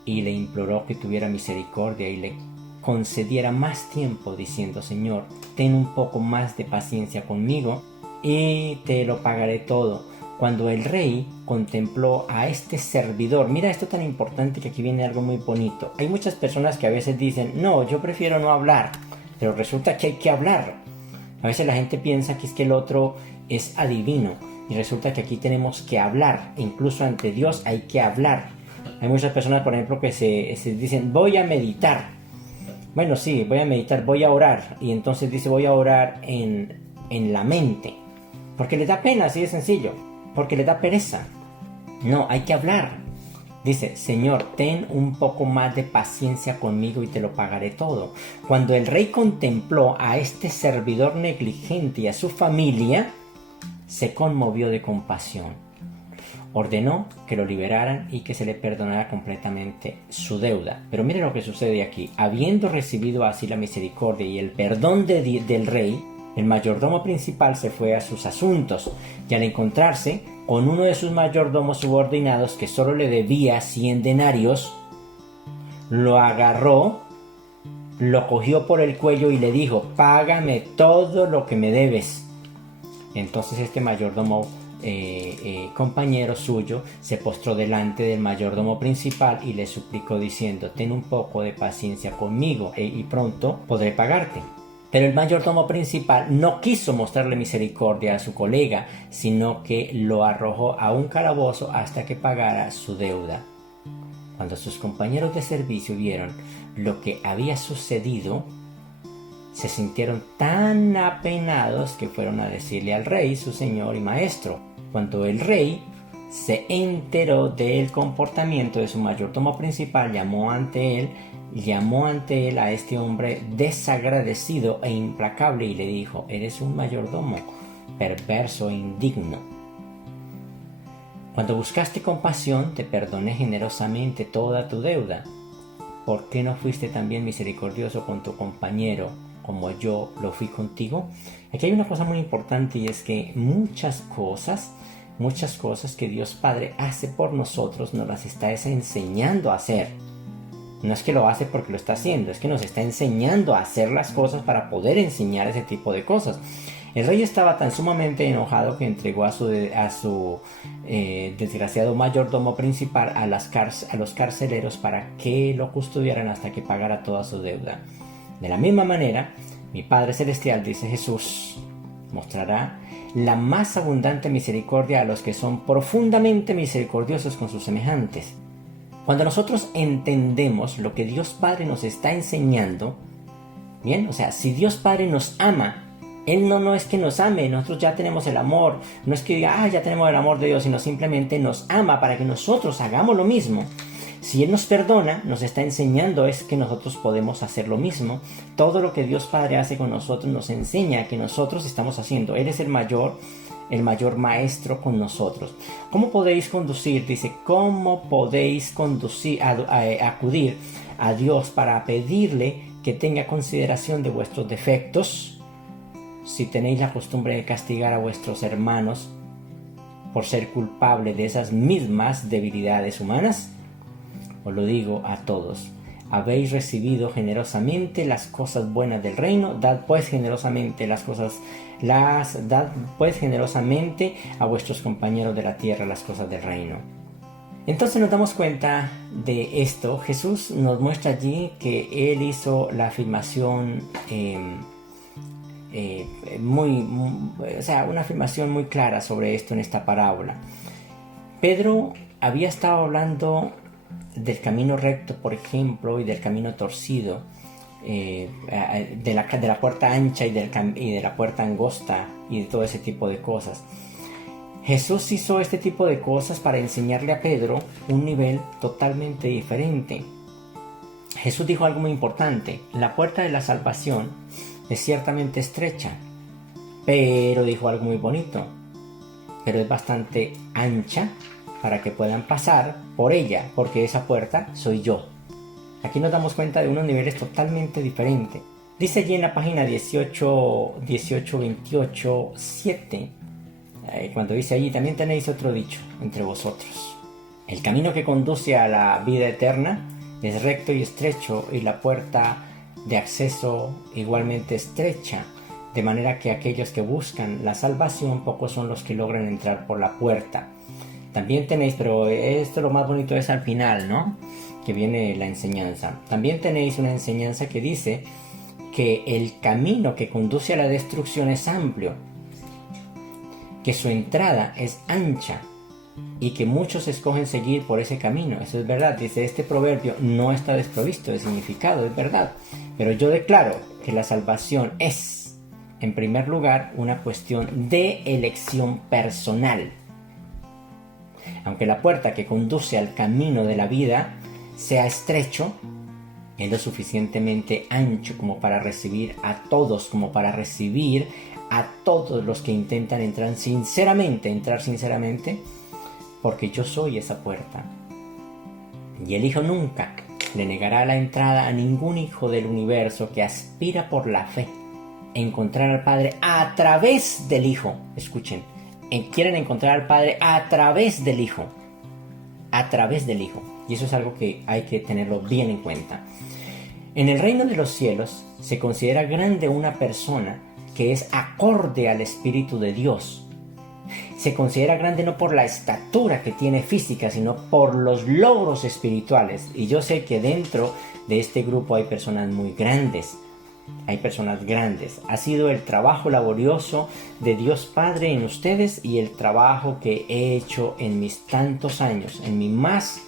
y le imploró que tuviera misericordia y le concediera más tiempo, diciendo: Señor, ten un poco más de paciencia conmigo y te lo pagaré todo. Cuando el rey contempló a este servidor, mira esto tan importante, que aquí viene algo muy bonito. Hay muchas personas que a veces dicen: no, yo prefiero no hablar, pero resulta que hay que hablar. A veces la gente piensa que es que el otro es adivino, y resulta que aquí tenemos que hablar. Incluso ante Dios hay que hablar. Hay muchas personas, por ejemplo, que se dicen: voy a meditar. Bueno, sí, voy a meditar, voy a orar. Y entonces dice: voy a orar en la mente. Porque le da pena, así de sencillo. Porque le da pereza. No, hay que hablar. Dice: Señor, ten un poco más de paciencia conmigo y te lo pagaré todo. Cuando el rey contempló a este servidor negligente y a su familia, se conmovió de compasión. Ordenó que lo liberaran y que se le perdonara completamente su deuda. Pero mire lo que sucede aquí. Habiendo recibido así la misericordia y el perdón del rey, el mayordomo principal se fue a sus asuntos, y al encontrarse con uno de sus mayordomos subordinados que solo le debía 100 denarios, lo agarró, lo cogió por el cuello y le dijo: págame todo lo que me debes. Entonces este mayordomo compañero suyo se postró delante del mayordomo principal y le suplicó diciendo: ten un poco de paciencia conmigo y pronto podré pagarte. Pero el mayordomo principal no quiso mostrarle misericordia a su colega, sino que lo arrojó a un calabozo hasta que pagara su deuda. Cuando sus compañeros de servicio vieron lo que había sucedido, se sintieron tan apenados que fueron a decirle al rey, su señor y maestro. Cuando el rey se enteró del comportamiento de su mayordomo principal, llamó ante él a este hombre desagradecido e implacable y le dijo: eres un mayordomo perverso e indigno. Cuando buscaste compasión, te perdoné generosamente toda tu deuda. ¿Por qué no fuiste también misericordioso con tu compañero como yo lo fui contigo? Aquí hay una cosa muy importante, y es que muchas cosas que Dios Padre hace por nosotros nos las está enseñando a hacer. No es que lo hace porque lo está haciendo, es que nos está enseñando a hacer las cosas para poder enseñar ese tipo de cosas. El rey estaba tan sumamente enojado que entregó a su desgraciado mayordomo principal a los carceleros para que lo custodiaran hasta que pagara toda su deuda. De la misma manera, mi Padre Celestial, dice Jesús, mostrará la más abundante misericordia a los que son profundamente misericordiosos con sus semejantes. Cuando nosotros entendemos lo que Dios Padre nos está enseñando, bien, o sea, si Dios Padre nos ama, Él no es que nos ame, nosotros ya tenemos el amor, no es que diga: ya tenemos el amor de Dios, sino simplemente nos ama para que nosotros hagamos lo mismo. Si Él nos perdona, nos está enseñando es que nosotros podemos hacer lo mismo. Todo lo que Dios Padre hace con nosotros nos enseña que nosotros estamos haciendo. Él es el mayor maestro con nosotros. ¿Cómo podéis conducir? Dice: ¿cómo podéis acudir a Dios para pedirle que tenga consideración de vuestros defectos, si tenéis la costumbre de castigar a vuestros hermanos por ser culpable de esas mismas debilidades humanas? Os lo digo a todos: habéis recibido generosamente las cosas buenas del reino, dad pues generosamente a vuestros compañeros de la tierra las cosas del reino. Entonces nos damos cuenta de esto. Jesús nos muestra allí que Él hizo la afirmación una afirmación muy clara sobre esto en esta parábola. Pedro había estado hablando del camino recto, por ejemplo, y del camino torcido, de la puerta ancha y de la puerta angosta y de todo ese tipo de cosas. Jesús hizo este tipo de cosas para enseñarle a Pedro un nivel totalmente diferente. Jesús dijo algo muy importante: la puerta de la salvación es ciertamente estrecha, pero dijo algo muy bonito: pero es bastante ancha para que puedan pasar por ella, porque esa puerta soy yo. Aquí nos damos cuenta de unos niveles totalmente diferentes. Dice allí en la página 28, 7, cuando dice allí: también tenéis otro dicho entre vosotros: el camino que conduce a la vida eterna es recto y estrecho, y la puerta de acceso igualmente estrecha, de manera que aquellos que buscan la salvación, pocos son los que logran entrar por la puerta. También tenéis, pero esto lo más bonito es al final, ¿no?, que viene la enseñanza. También tenéis una enseñanza que dice que el camino que conduce a la destrucción es amplio, que su entrada es ancha y que muchos escogen seguir por ese camino. Eso es verdad. Dice, este proverbio no está desprovisto de significado, es verdad, pero yo declaro que la salvación es, en primer lugar, una cuestión de elección personal. Aunque la puerta que conduce al camino de la vida sea estrecho, es lo suficientemente ancho como para recibir a todos, los que intentan entrar sinceramente, porque yo soy esa puerta. Y el Hijo nunca le negará la entrada a ningún hijo del universo que aspira por la fe a encontrar al Padre a través del Hijo. Escuchen, quieren encontrar al Padre a través del Hijo. Y eso es algo que hay que tenerlo bien en cuenta. En el reino de los cielos se considera grande una persona que es acorde al Espíritu de Dios. Se considera grande no por la estatura que tiene física, sino por los logros espirituales. Y yo sé que dentro de este grupo hay personas muy grandes. Ha sido el trabajo laborioso de Dios Padre en ustedes y el trabajo que he hecho en mis tantos años, en mi más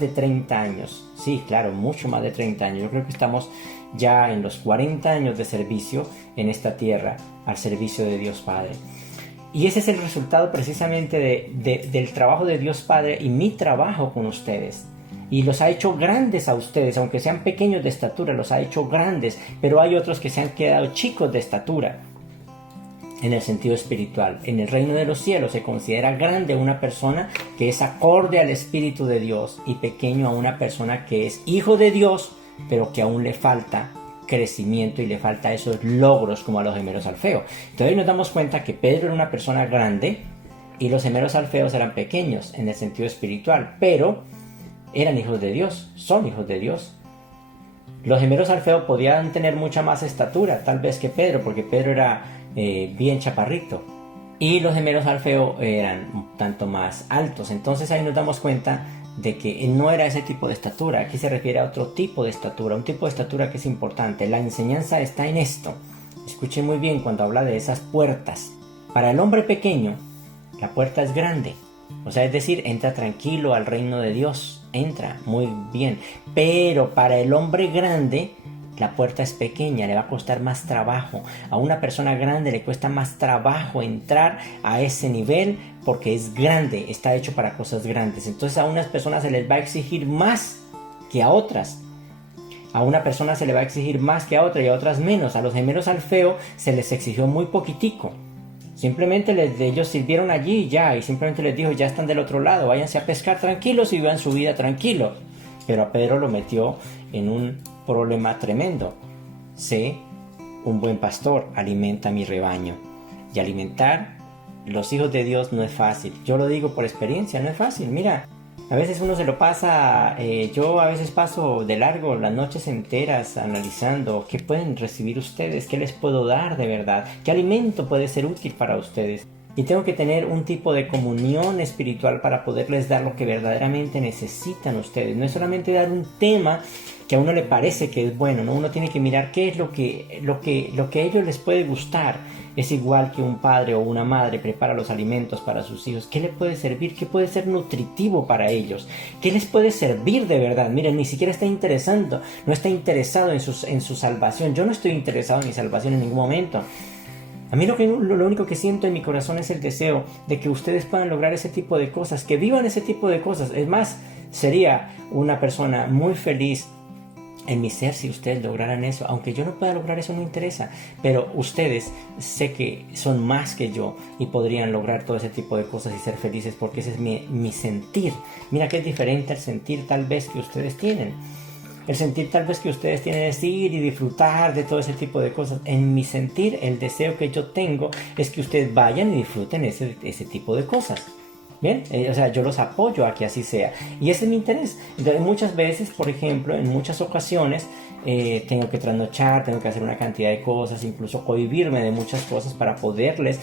de 30 años. Sí, claro, mucho más de 30 años. Yo creo que estamos ya en los 40 años de servicio en esta tierra, al servicio de Dios Padre. Y ese es el resultado precisamente del trabajo de Dios Padre y mi trabajo con ustedes. Y los ha hecho grandes a ustedes, aunque sean pequeños de estatura, los ha hecho grandes. Pero hay otros que se han quedado chicos de estatura en el sentido espiritual. En el reino de los cielos se considera grande una persona que es acorde al Espíritu de Dios y pequeño a una persona que es hijo de Dios, pero que aún le falta crecimiento y le falta esos logros como a los gemelos Alfeo. Entonces nos damos cuenta que Pedro era una persona grande y los gemelos Alfeos eran pequeños en el sentido espiritual, pero eran hijos de Dios, son hijos de Dios. Los gemelos Alfeo podían tener mucha más estatura tal vez que Pedro, porque Pedro era bien chaparrito, y los gemelos Alfeo eran un tanto más altos. Entonces ahí nos damos cuenta de que no era ese tipo de estatura. Aquí se refiere a otro tipo de estatura, un tipo de estatura que es importante. La enseñanza está en esto. Escuchen muy bien cuando habla de esas puertas. Para el hombre pequeño, la puerta es grande. O sea, es decir, entra tranquilo al reino de Dios. Entra muy bien. Pero para el hombre grande, la puerta es pequeña, le va a costar más trabajo. A una persona grande le cuesta más trabajo entrar a ese nivel porque es grande, está hecho para cosas grandes. Entonces a unas personas se les va a exigir más que a otras. A una persona se le va a exigir más que a otra y a otras menos. A los gemelos Alfeo se les exigió muy poquitico. Simplemente ellos sirvieron allí y ya, y simplemente les dijo: ya están del otro lado, váyanse a pescar tranquilos y vivan su vida tranquilos. Pero a Pedro lo metió en un problema tremendo. Sé un buen pastor, alimenta mi rebaño. Y alimentar los hijos de Dios no es fácil. Yo lo digo por experiencia, no es fácil. Mira, a veces uno se lo pasa, yo a veces paso de largo las noches enteras analizando qué pueden recibir ustedes, qué les puedo dar de verdad, qué alimento puede ser útil para ustedes. y tengo que tener un tipo de comunión espiritual para poderles dar lo que verdaderamente necesitan ustedes. No es solamente dar un tema que a uno le parece que es bueno, ¿no? Uno tiene que mirar qué es lo que a ellos les puede gustar. Es igual que un padre o una madre prepara los alimentos para sus hijos. ¿Qué le puede servir? ¿Qué puede ser nutritivo para ellos? ¿Qué les puede servir de verdad? Miren, ni siquiera está interesando, no está interesado en su salvación. Yo no estoy interesado en mi salvación en ningún momento. A mí lo único que siento en mi corazón es el deseo de que ustedes puedan lograr ese tipo de cosas, que vivan ese tipo de cosas. Es más, sería una persona muy feliz en mi ser si ustedes lograran eso. Aunque yo no pueda lograr eso, no interesa, pero ustedes sé que son más que yo y podrían lograr todo ese tipo de cosas y ser felices, porque ese es mi sentir. Mira que es diferente al sentir tal vez que ustedes tienen. El sentir tal vez que ustedes tienen es ir y disfrutar de todo ese tipo de cosas. En mi sentir, el deseo que yo tengo es que ustedes vayan y disfruten ese tipo de cosas. Bien, o sea, yo los apoyo a que así sea, y ese es mi interés. Entonces, muchas veces, por ejemplo, en muchas ocasiones tengo que trasnochar, tengo que hacer una cantidad de cosas, incluso cohibirme de muchas cosas para poderles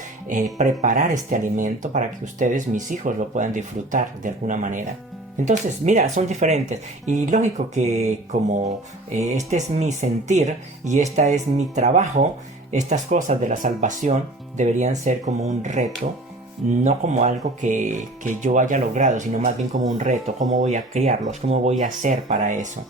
preparar este alimento para que ustedes, mis hijos, lo puedan disfrutar de alguna manera. Entonces, mira, son diferentes, y lógico que como este es mi sentir y este es mi trabajo, estas cosas de la salvación deberían ser como un reto, no como algo que yo haya logrado, sino más bien como un reto. ¿Cómo voy a criarlos? ¿Cómo voy a hacer para eso?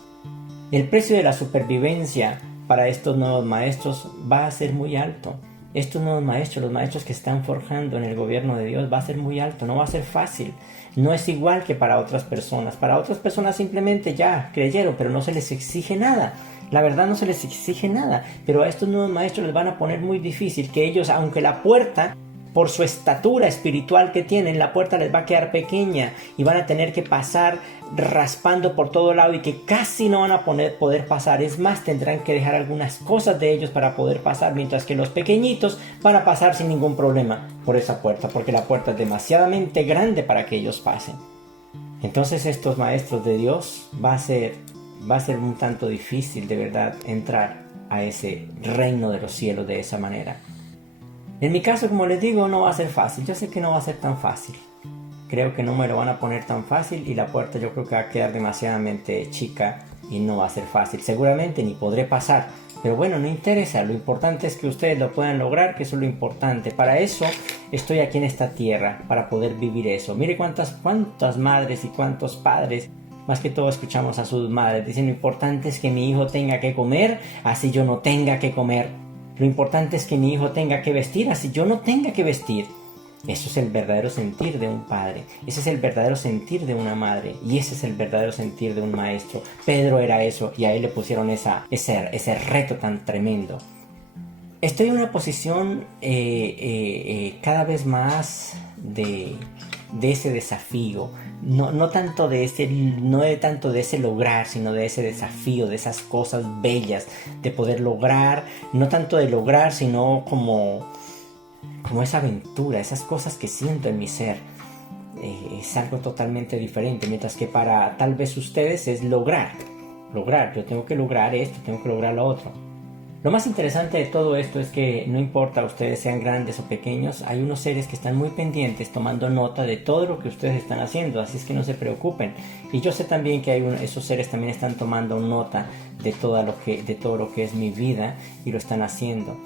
El precio de la supervivencia para estos nuevos maestros va a ser muy alto. Estos nuevos maestros, los maestros que están forjando en el gobierno de Dios, va a ser muy alto, no va a ser fácil. No es igual que para otras personas. Para otras personas simplemente ya creyeron, pero no se les exige nada. La verdad, no se les exige nada, pero a estos nuevos maestros les van a poner muy difícil que ellos, aunque la puerta, por su estatura espiritual que tienen, la puerta les va a quedar pequeña y van a tener que pasar raspando por todo lado, y que casi no van a poder pasar. Es más, tendrán que dejar algunas cosas de ellos para poder pasar, mientras que los pequeñitos van a pasar sin ningún problema por esa puerta, porque la puerta es demasiadamente grande para que ellos pasen. Entonces, estos maestros de Dios va a ser un tanto difícil de verdad entrar a ese reino de los cielos de esa manera. En mi caso, como les digo, no va a ser fácil. Yo sé que no va a ser tan fácil. Creo que no me lo van a poner tan fácil, y la puerta yo creo que va a quedar demasiadamente chica y no va a ser fácil. Seguramente ni podré pasar, pero bueno, no interesa. Lo importante es que ustedes lo puedan lograr, que eso es lo importante. Para eso estoy aquí en esta tierra, para poder vivir eso. Mire cuántas madres y cuántos padres, más que todo escuchamos a sus madres, dicen: lo importante es que mi hijo tenga que comer, así yo no tenga que comer. Lo importante es que mi hijo tenga que vestir, así yo no tenga que vestir. Eso es el verdadero sentir de un padre. Ese es el verdadero sentir de una madre. Y ese es el verdadero sentir de un maestro. Pedro era eso, y a él le pusieron ese reto tan tremendo. Estoy en una posición cada vez más de ese desafío. No tanto de ese lograr, sino de ese desafío, de esas cosas bellas de poder lograr. No tanto de lograr, sino como esa aventura, esas cosas que siento en mi ser. Es algo totalmente diferente, mientras que para tal vez ustedes es lograr. Yo tengo que lograr esto, tengo que lograr lo otro. Lo más interesante de todo esto es que no importa ustedes sean grandes o pequeños, hay unos seres que están muy pendientes, tomando nota de todo lo que ustedes están haciendo, así es que no se preocupen. Y yo sé también que esos seres también están tomando nota de todo lo que es mi vida, y lo están haciendo.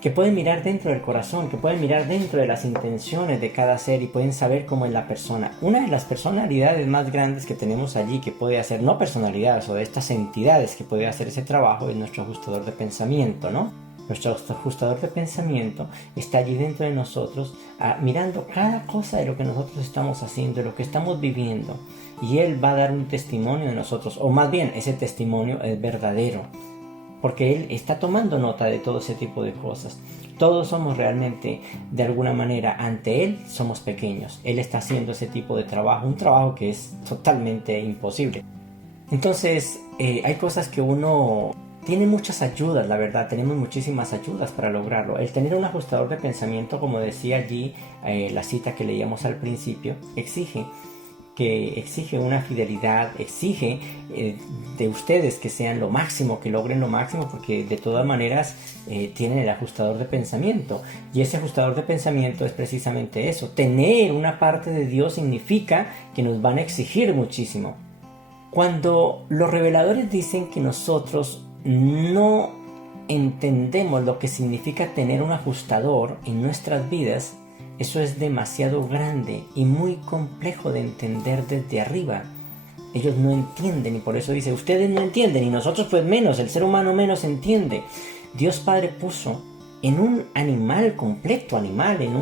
Que pueden mirar dentro del corazón, que pueden mirar dentro de las intenciones de cada ser, y pueden saber cómo es la persona. Una de las personalidades más grandes que tenemos allí, que puede hacer, no personalidades o de estas entidades que puede hacer ese trabajo, es nuestro ajustador de pensamiento, ¿no? Nuestro ajustador de pensamiento está allí dentro de nosotros, mirando cada cosa de lo que nosotros estamos haciendo, de lo que estamos viviendo, y él va a dar un testimonio de nosotros, o más bien ese testimonio es verdadero, porque él está tomando nota de todo ese tipo de cosas. Todos somos realmente, de alguna manera, ante él somos pequeños. Él está haciendo ese tipo de trabajo, un trabajo que es totalmente imposible. Entonces, hay cosas que uno tiene muchas ayudas, la verdad, tenemos muchísimas ayudas para lograrlo. El tener un ajustador de pensamiento, como decía allí la cita que leíamos al principio, exige que exige una fidelidad, exige de ustedes que sean lo máximo, que logren lo máximo, porque de todas maneras tienen el ajustador de pensamiento. Y ese ajustador de pensamiento es precisamente eso. Tener una parte de Dios significa que nos van a exigir muchísimo. Cuando los reveladores dicen que nosotros no entendemos lo que significa tener un ajustador en nuestras vidas, eso es demasiado grande y muy complejo de entender desde arriba. Ellos no entienden y por eso dice, ustedes no entienden y nosotros pues menos, el ser humano menos entiende. Dios Padre puso en un animal completo, animal, en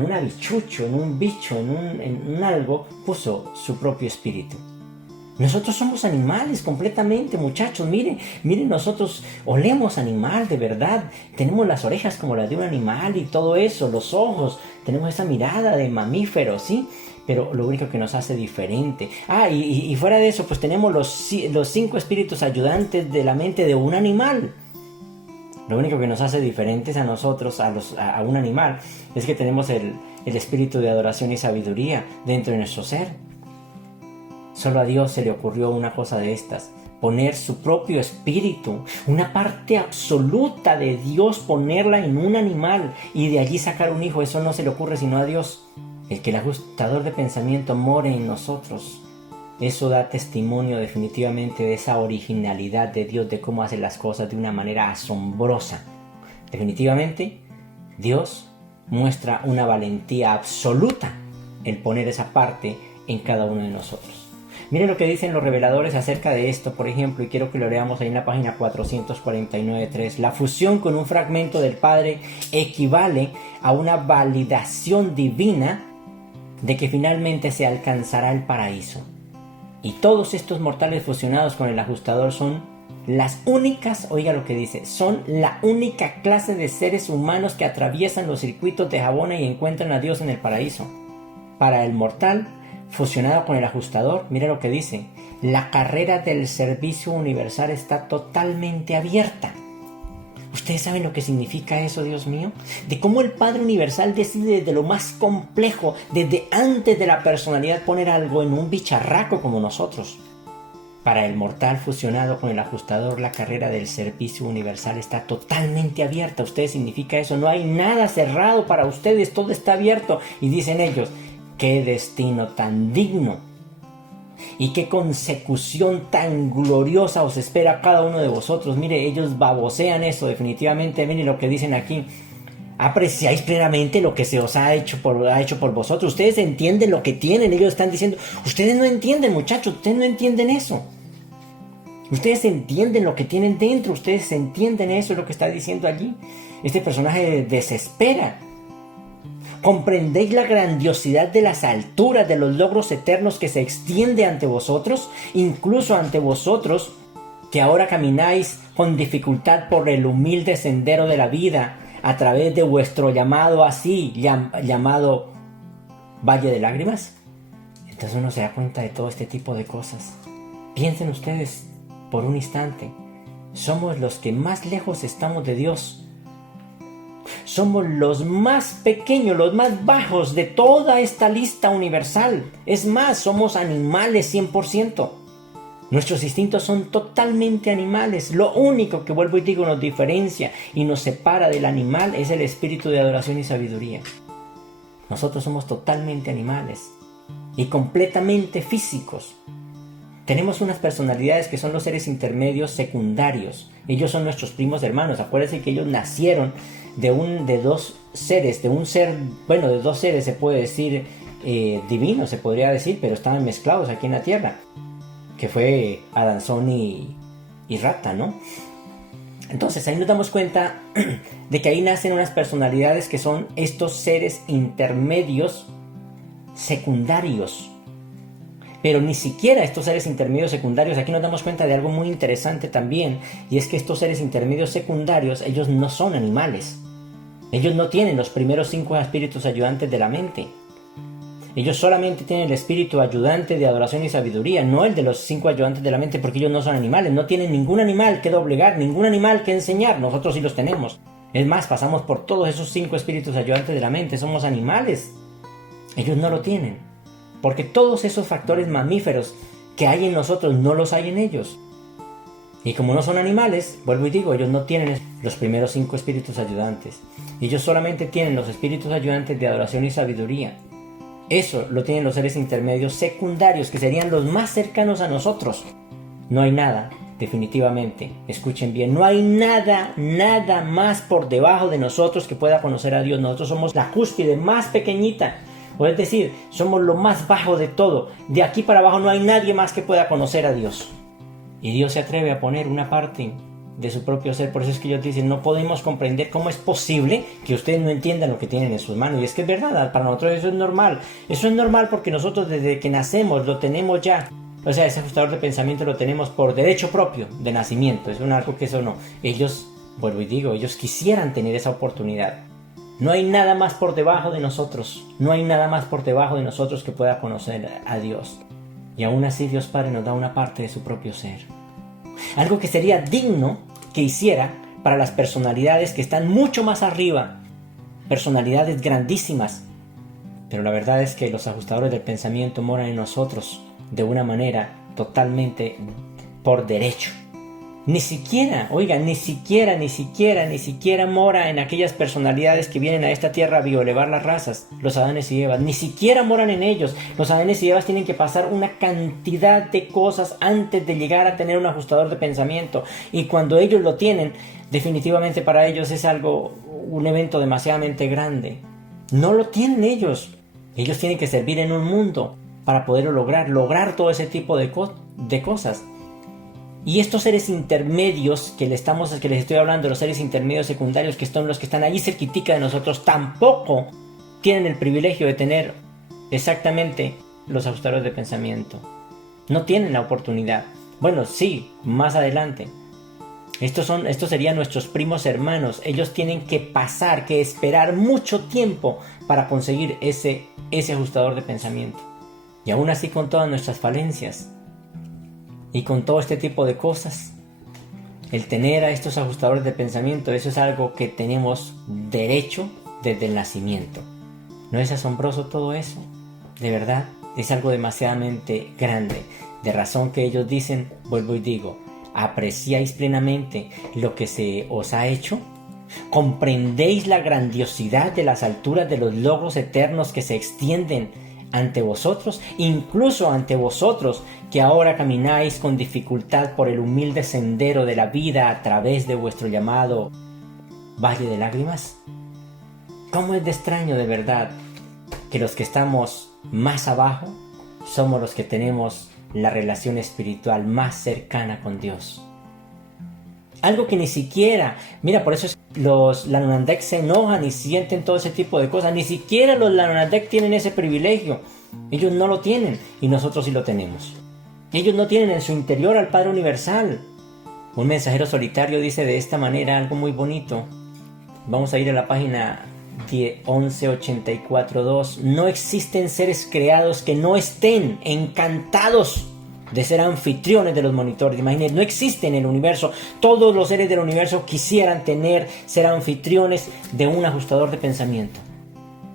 un habichucho, en un bicho, en un algo, puso su propio espíritu. Nosotros somos animales completamente, muchachos. Miren, nosotros olemos animal de verdad. Tenemos las orejas como las de un animal y todo eso, los ojos. Tenemos esa mirada de mamífero, ¿sí? Pero lo único que nos hace diferente. Y fuera de eso, pues tenemos los 5 espíritus ayudantes de la mente de un animal. Lo único que nos hace diferentes a nosotros, a un animal, es que tenemos el espíritu de adoración y sabiduría dentro de nuestro ser. Solo a Dios se le ocurrió una cosa de estas, poner su propio espíritu, una parte absoluta de Dios, ponerla en un animal y de allí sacar un hijo. Eso no se le ocurre sino a Dios. El que el ajustador de pensamiento more en nosotros, eso da testimonio definitivamente de esa originalidad de Dios, de cómo hace las cosas de una manera asombrosa. Definitivamente, Dios muestra una valentía absoluta en poner esa parte en cada uno de nosotros. Miren lo que dicen los reveladores acerca de esto, por ejemplo, y quiero que lo leamos ahí en la página 449.3. La fusión con un fragmento del Padre equivale a una validación divina de que finalmente se alcanzará el paraíso. Y todos estos mortales fusionados con el ajustador son las únicas, oiga lo que dice, son la única clase de seres humanos que atraviesan los circuitos de Jabona y encuentran a Dios en el paraíso. Para el mortal fusionado con el ajustador, mira lo que dice, la carrera del servicio universal está totalmente abierta. ¿Ustedes saben lo que significa eso, Dios mío? De cómo el Padre Universal decide desde lo más complejo, desde antes de la personalidad, poner algo en un bicharraco como nosotros. Para el mortal fusionado con el ajustador, la carrera del servicio universal está totalmente abierta. ¿Ustedes significa eso? No hay nada cerrado para ustedes, todo está abierto. Y dicen ellos, ¡qué destino tan digno! Y qué consecución tan gloriosa os espera a cada uno de vosotros. Mire, ellos babosean eso definitivamente. Miren lo que dicen aquí. Apreciáis plenamente lo que se os ha hecho por vosotros. Ustedes entienden lo que tienen. Ellos están diciendo, ustedes no entienden, muchachos, ustedes no entienden eso. Ustedes entienden lo que tienen dentro. Ustedes entienden eso, es lo que está diciendo allí. Este personaje desespera. ¿Comprendéis la grandiosidad de las alturas de los logros eternos que se extiende ante vosotros? Incluso ante vosotros, que ahora camináis con dificultad por el humilde sendero de la vida, a través de vuestro llamado así, llamado Valle de Lágrimas. Entonces uno se da cuenta de todo este tipo de cosas. Piensen ustedes por un instante, somos los que más lejos estamos de Dios. Somos los más pequeños, los más bajos de toda esta lista universal. Es más, somos animales 100%. Nuestros instintos son totalmente animales. Lo único que, vuelvo y digo, nos diferencia y nos separa del animal es el espíritu de adoración y sabiduría. Nosotros somos totalmente animales y completamente físicos. Tenemos unas personalidades que son los seres intermedios secundarios. Ellos son nuestros primos hermanos. Acuérdense que ellos nacieron de dos seres, de dos seres se puede decir divinos, se podría decir, pero estaban mezclados aquí en la tierra, que fue Adanzón y Rata, ¿no? Entonces ahí nos damos cuenta de que ahí nacen unas personalidades que son estos seres intermedios secundarios. Pero ni siquiera estos seres intermedios secundarios, aquí nos damos cuenta de algo muy interesante también, y es que estos seres intermedios secundarios, ellos no son animales. Ellos no tienen los primeros 5 espíritus ayudantes de la mente. Ellos solamente tienen el espíritu ayudante de adoración y sabiduría, no el de los 5 ayudantes de la mente, porque ellos no son animales, no tienen ningún animal que doblegar, ningún animal que enseñar. Nosotros sí los tenemos. Es más, pasamos por todos esos 5 espíritus ayudantes de la mente, somos animales. Ellos no lo tienen. porque todos esos factores mamíferos que hay en nosotros no los hay en ellos. Y como no son animales, vuelvo y digo, ellos no tienen los primeros 5 espíritus ayudantes. Ellos solamente tienen los espíritus ayudantes de adoración y sabiduría. Eso lo tienen los seres intermedios secundarios, que serían los más cercanos a nosotros. No hay nada, definitivamente, escuchen bien, no hay nada más por debajo de nosotros que pueda conocer a Dios. Nosotros somos la cúspide más pequeñita. O es decir, somos lo más bajo de todo. De aquí para abajo no hay nadie más que pueda conocer a Dios. Y Dios se atreve a poner una parte de su propio ser. Por eso es que ellos dicen, no podemos comprender cómo es posible que ustedes no entiendan lo que tienen en sus manos. Y es que es verdad, para nosotros eso es normal. Eso es normal porque nosotros desde que nacemos lo tenemos ya. O sea, ese ajustador de pensamiento lo tenemos por derecho propio de nacimiento. Es algo que eso no. Ellos, vuelvo y digo, ellos quisieran tener esa oportunidad. No hay nada más por debajo de nosotros. No hay nada más por debajo de nosotros que pueda conocer a Dios. Y aún así Dios Padre nos da una parte de su propio ser. Algo que sería digno que hiciera para las personalidades que están mucho más arriba. Personalidades grandísimas. Pero la verdad es que los ajustadores del pensamiento moran en nosotros de una manera totalmente por derecho. Ni siquiera mora en aquellas personalidades que vienen a esta tierra a bioelevar las razas, los Adanes y Evas, ni siquiera moran en ellos. Los Adanes y Evas tienen que pasar una cantidad de cosas antes de llegar a tener un ajustador de pensamiento, y cuando ellos lo tienen, definitivamente para ellos es un evento demasiadamente grande. No lo tienen ellos. Ellos tienen que servir en un mundo para poderlo lograr todo ese tipo de cosas. Y estos seres intermedios que les estoy hablando, los seres intermedios secundarios, que son los que están allí cerquitica de nosotros, tampoco tienen el privilegio de tener exactamente los ajustadores de pensamiento. No tienen la oportunidad. Bueno, sí, más adelante. Estos serían nuestros primos hermanos. Ellos tienen que esperar mucho tiempo para conseguir ese ajustador de pensamiento. Y aún así, con todas nuestras falencias y con todo este tipo de cosas, el tener a estos ajustadores de pensamiento, eso es algo que tenemos derecho desde el nacimiento. ¿No es asombroso todo eso? De verdad, es algo demasiadamente grande. De razón que ellos dicen, vuelvo y digo, ¿apreciáis plenamente lo que se os ha hecho? ¿Comprendéis la grandiosidad de las alturas de los logros eternos que se extienden ante vosotros, incluso ante vosotros que ahora camináis con dificultad por el humilde sendero de la vida a través de vuestro llamado valle de lágrimas? ¿Cómo es de extraño de verdad que los que estamos más abajo somos los que tenemos la relación espiritual más cercana con Dios? Algo que ni siquiera, mira, por eso los Lanonandek se enojan y sienten todo ese tipo de cosas. Ni siquiera los Lanonandek tienen ese privilegio. Ellos no lo tienen y nosotros sí lo tenemos. Ellos no tienen en su interior al Padre Universal. Un mensajero solitario dice de esta manera algo muy bonito. Vamos a ir a la página 1184.2. No existen seres creados que no estén encantados de ser anfitriones de los monitores. Imagínense, no existe en el universo. Todos los seres del universo quisieran ser anfitriones de un ajustador de pensamiento.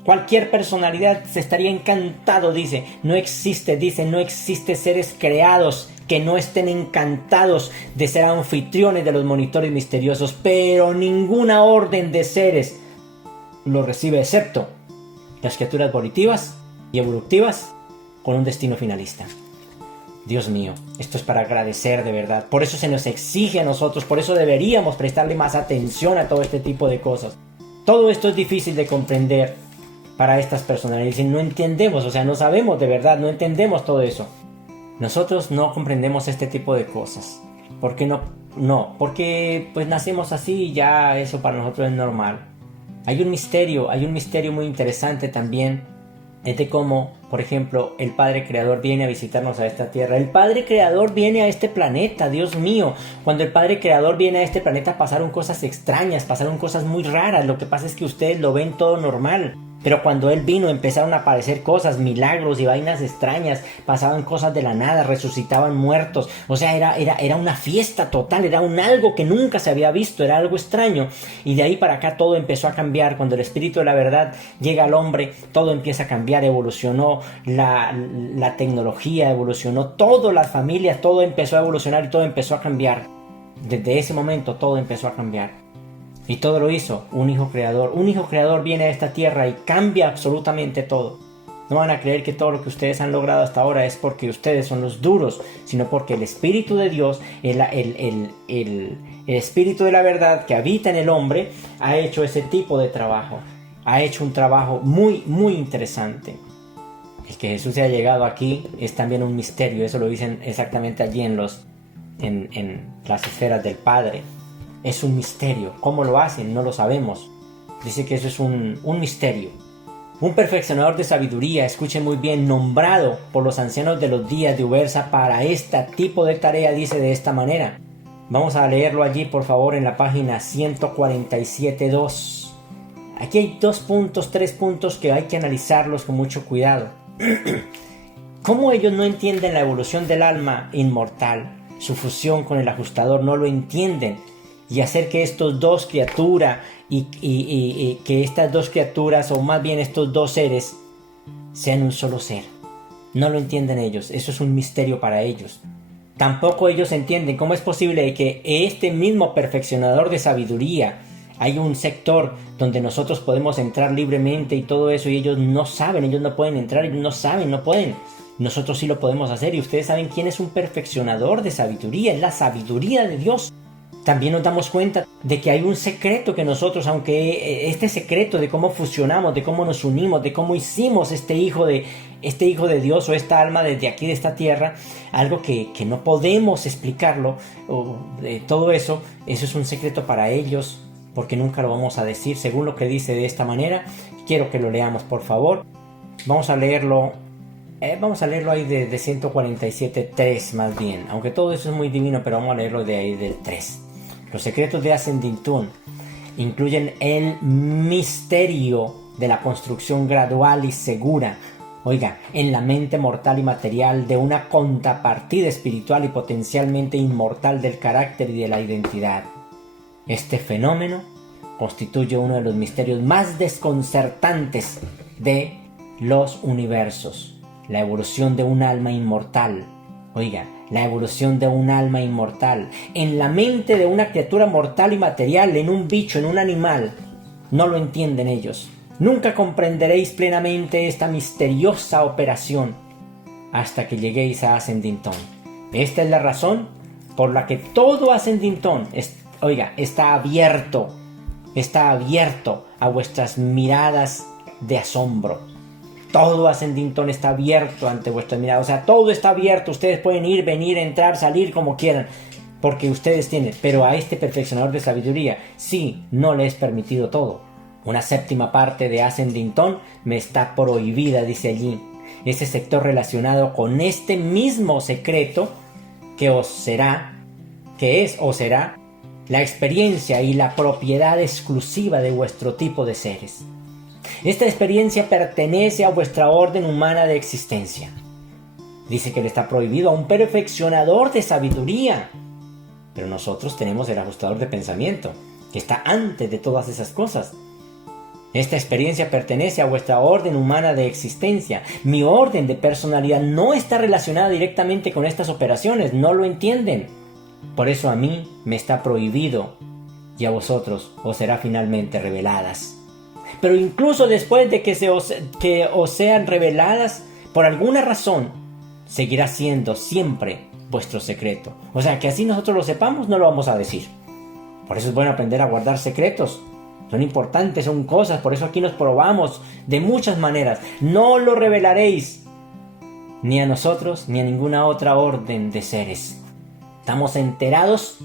Cualquier personalidad se estaría encantado, dice. No existe seres creados que no estén encantados de ser anfitriones de los monitores misteriosos, pero ninguna orden de seres lo recibe, excepto las criaturas volitivas y evolutivas con un destino finalista. Dios mío, esto es para agradecer de verdad. Por eso se nos exige a nosotros, por eso deberíamos prestarle más atención a todo este tipo de cosas. Todo esto es difícil de comprender para estas personas. No entendemos, o sea, no sabemos de verdad, no entendemos todo eso. Nosotros no comprendemos este tipo de cosas. ¿Por qué no? No, porque pues nacemos así y ya eso para nosotros es normal. Hay un misterio muy interesante también. Es de cómo, por ejemplo, el Padre Creador viene a visitarnos a esta tierra. El Padre Creador viene a este planeta, Dios mío. Cuando el Padre Creador viene a este planeta pasaron cosas extrañas, pasaron cosas muy raras. Lo que pasa es que ustedes lo ven todo normal. Pero cuando Él vino empezaron a aparecer cosas, milagros y vainas extrañas, pasaban cosas de la nada, resucitaban muertos. O sea, era una fiesta total, era un algo que nunca se había visto, era algo extraño. Y de ahí para acá todo empezó a cambiar. Cuando el Espíritu de la verdad llega al hombre, todo empieza a cambiar, evolucionó la tecnología, evolucionó todo, las familias, todo empezó a evolucionar y todo empezó a cambiar. Desde ese momento todo empezó a cambiar. Y todo lo hizo un hijo creador. Un hijo creador viene a esta tierra y cambia absolutamente todo. No van a creer que todo lo que ustedes han logrado hasta ahora es porque ustedes son los duros, sino porque el Espíritu de Dios, el Espíritu de la verdad que habita en el hombre, ha hecho ese tipo de trabajo. Ha hecho un trabajo muy, muy interesante. El que Jesús haya llegado aquí es también un misterio. Eso lo dicen exactamente allí en las esferas del Padre. Es un misterio. ¿Cómo lo hacen? No lo sabemos. Dice que eso es un misterio. Un perfeccionador de sabiduría, escuchen muy bien, nombrado por los ancianos de los días de Ubersa para este tipo de tarea, dice de esta manera. Vamos a leerlo allí, por favor, en la página 147.2. Aquí hay 3 puntos que hay que analizarlos con mucho cuidado. ¿Cómo ellos no entienden la evolución del alma inmortal? Su fusión con el ajustador, no lo entienden. Y hacer que estos dos criaturas y que estas dos criaturas, o más bien estos dos seres, sean un solo ser. No lo entienden ellos. Eso es un misterio para ellos. Tampoco ellos entienden cómo es posible que este mismo perfeccionador de sabiduría, hay un sector donde nosotros podemos entrar libremente y todo eso, y ellos no saben, ellos no pueden entrar, ellos no saben, no pueden. Nosotros sí lo podemos hacer, y ustedes saben quién es un perfeccionador de sabiduría. Es la sabiduría de Dios. También nos damos cuenta de que hay un secreto que nosotros, aunque este secreto de cómo fusionamos, de cómo nos unimos, de cómo hicimos este hijo de Dios o esta alma desde aquí de esta tierra, algo que no podemos explicarlo, todo eso es un secreto para ellos, porque nunca lo vamos a decir, según lo que dice de esta manera. Quiero que lo leamos, por favor. Vamos a leerlo ahí de 147.3 más bien, aunque todo eso es muy divino, pero vamos a leerlo de ahí del 3. Los secretos de Ascendintún incluyen el misterio de la construcción gradual y segura, en la mente mortal y material de una contrapartida espiritual y potencialmente inmortal del carácter y de la identidad. Este fenómeno constituye uno de los misterios más desconcertantes de los universos. La evolución de un alma inmortal. La evolución de un alma inmortal en la mente de una criatura mortal y material, en un bicho, en un animal. No lo entienden ellos. Nunca comprenderéis plenamente esta misteriosa operación hasta que lleguéis a Ascendintón. Esta es la razón por la que todo Ascendintón está abierto a vuestras miradas de asombro. Todo Ascendintón está abierto ante vuestra mirada. O sea, todo está abierto. Ustedes pueden ir, venir, entrar, salir como quieran, porque ustedes tienen. Pero a este perfeccionador de sabiduría, sí, no le es permitido todo. Una 7ª parte de Ascendintón me está prohibida, dice allí. Ese sector relacionado con este mismo secreto que es o será la experiencia y la propiedad exclusiva de vuestro tipo de seres. Esta experiencia pertenece a vuestra orden humana de existencia. Dice que le está prohibido a un perfeccionador de sabiduría. Pero nosotros tenemos el ajustador de pensamiento, que está antes de todas esas cosas. Esta experiencia pertenece a vuestra orden humana de existencia. Mi orden de personalidad no está relacionada directamente con estas operaciones. No lo entienden. Por eso a mí me está prohibido, y a vosotros os será finalmente reveladas. Pero incluso después de que os sean reveladas, por alguna razón, seguirá siendo siempre vuestro secreto. O sea, que así nosotros lo sepamos, no lo vamos a decir. Por eso es bueno aprender a guardar secretos. Son importantes, son cosas, por eso aquí nos probamos de muchas maneras. No lo revelaréis, ni a nosotros, ni a ninguna otra orden de seres. Estamos enterados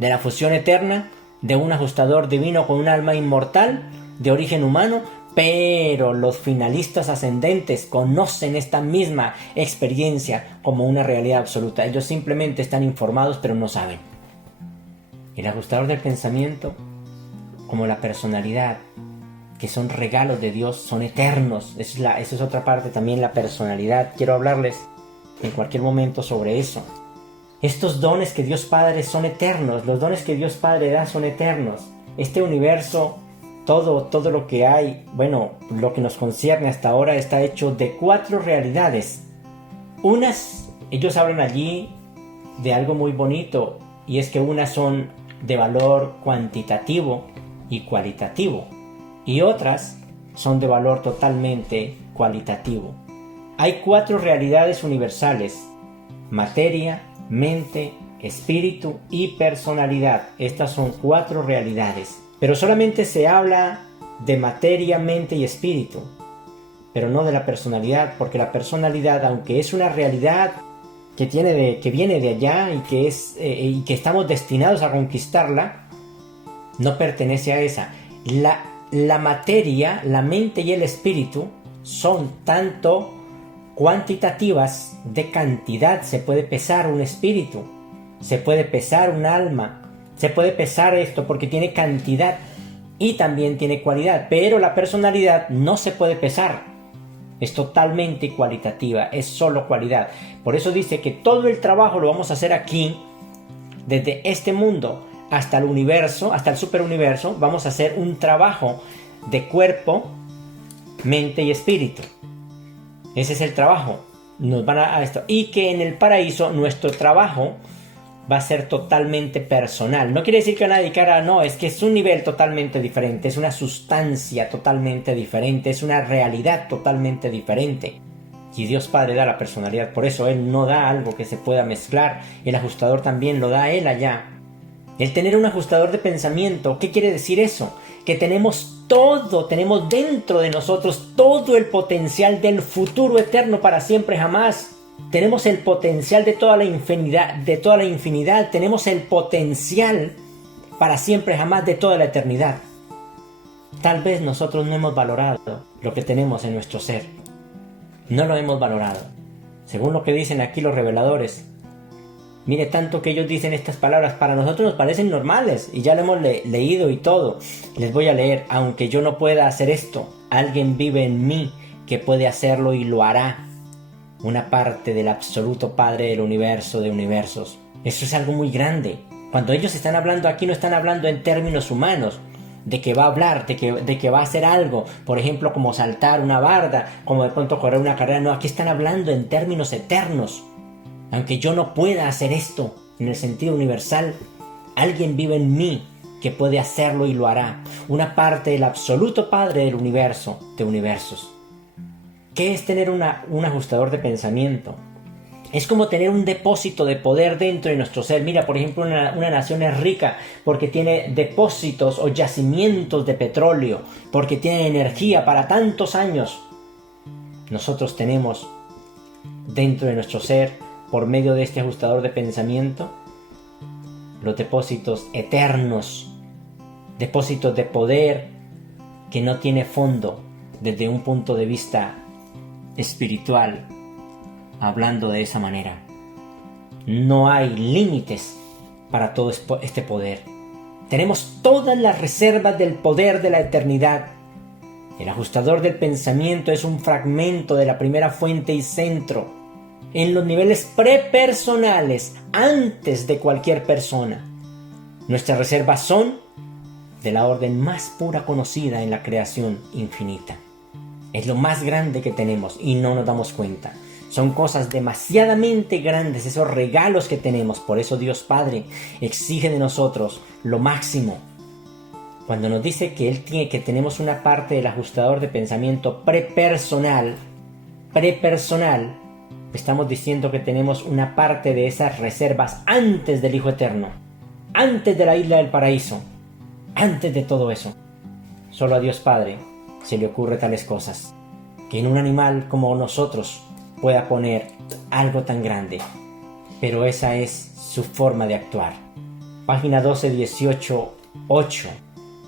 de la fusión eterna de un ajustador divino con un alma inmortal de origen humano, pero los finalistas ascendentes conocen esta misma experiencia como una realidad absoluta. Ellos simplemente están informados, pero no saben. El ajustador del pensamiento, como la personalidad, que son regalos de Dios, son eternos. Esa es otra parte también, la personalidad. Quiero hablarles en cualquier momento sobre eso. Estos dones que Dios Padre son eternos, los dones que Dios Padre da son eternos. Este universo, todo lo que hay, bueno, lo que nos concierne hasta ahora está hecho de 4 realidades. Ellos hablan allí de algo muy bonito, y es que unas son de valor cuantitativo y cualitativo, y otras son de valor totalmente cualitativo. Hay 4 realidades universales: materia, mente, espíritu y personalidad. Estas son 4 realidades. Pero solamente se habla de materia, mente y espíritu, pero no de la personalidad, porque la personalidad, aunque es una realidad que viene de allá y que estamos destinados a conquistarla, no pertenece a esa. La materia, la mente y el espíritu son tanto cuantitativas, de cantidad. Se puede pesar un espíritu, se puede pesar un alma, se puede pesar esto porque tiene cantidad y también tiene cualidad. Pero la personalidad no se puede pesar, es totalmente cualitativa, es solo cualidad. Por eso dice que todo el trabajo lo vamos a hacer aquí, desde este mundo hasta el universo, hasta el superuniverso. Vamos a hacer un trabajo de cuerpo, mente y espíritu. Ese es el trabajo. Nos van a esto. Y que en el paraíso nuestro trabajo va a ser totalmente personal. No quiere decir que van a dedicar a... No, es que es un nivel totalmente diferente. Es una sustancia totalmente diferente. Es una realidad totalmente diferente. Y Dios Padre da la personalidad. Por eso Él no da algo que se pueda mezclar. El ajustador también lo da Él allá. El tener un ajustador de pensamiento, ¿qué quiere decir eso? Que tenemos tenemos dentro de nosotros todo el potencial del futuro eterno para siempre jamás. Tenemos el potencial de toda la infinidad, tenemos el potencial para siempre jamás de toda la eternidad. Tal vez nosotros no hemos valorado lo que tenemos en nuestro ser. No lo hemos valorado. Según lo que dicen aquí los reveladores, mire, tanto que ellos dicen estas palabras, para nosotros nos parecen normales y ya lo hemos leído y todo. Les voy a leer: aunque yo no pueda hacer esto, alguien vive en mí que puede hacerlo y lo hará. Una parte del absoluto Padre del universo de universos. Eso es algo muy grande. Cuando ellos están hablando aquí, no están hablando en términos humanos, de que va a hablar, de que va a hacer algo, por ejemplo, como saltar una barda, como de pronto correr una carrera. No, aquí están hablando en términos eternos. Aunque yo no pueda hacer esto en el sentido universal, alguien vive en mí que puede hacerlo y lo hará. Una parte del absoluto Padre del universo de universos. ¿Qué es tener un ajustador de pensamiento? Es como tener un depósito de poder dentro de nuestro ser. Mira, por ejemplo, una nación es rica porque tiene depósitos o yacimientos de petróleo, porque tiene energía para tantos años. Nosotros tenemos dentro de nuestro ser, por medio de este ajustador de pensamiento, los depósitos eternos, depósitos de poder que no tiene fondo desde un punto de vista espiritual. Hablando de esa manera, no hay límites para todo este poder. Tenemos todas las reservas del poder de la eternidad. El ajustador del pensamiento es un fragmento de la primera fuente y centro en los niveles prepersonales, antes de cualquier persona. Nuestras reservas son de la orden más pura conocida en la creación infinita. Es lo más grande que tenemos y no nos damos cuenta. Son cosas demasiadamente grandes, esos regalos que tenemos. Por eso Dios Padre exige de nosotros lo máximo. Cuando nos dice que tenemos una parte del ajustador de pensamiento prepersonal, estamos diciendo que tenemos una parte de esas reservas antes del Hijo Eterno, antes de la isla del paraíso, antes de todo eso. Solo a Dios Padre se le ocurre tales cosas, que en un animal como nosotros pueda poner algo tan grande, pero esa es su forma de actuar. Página 12, 18, 8.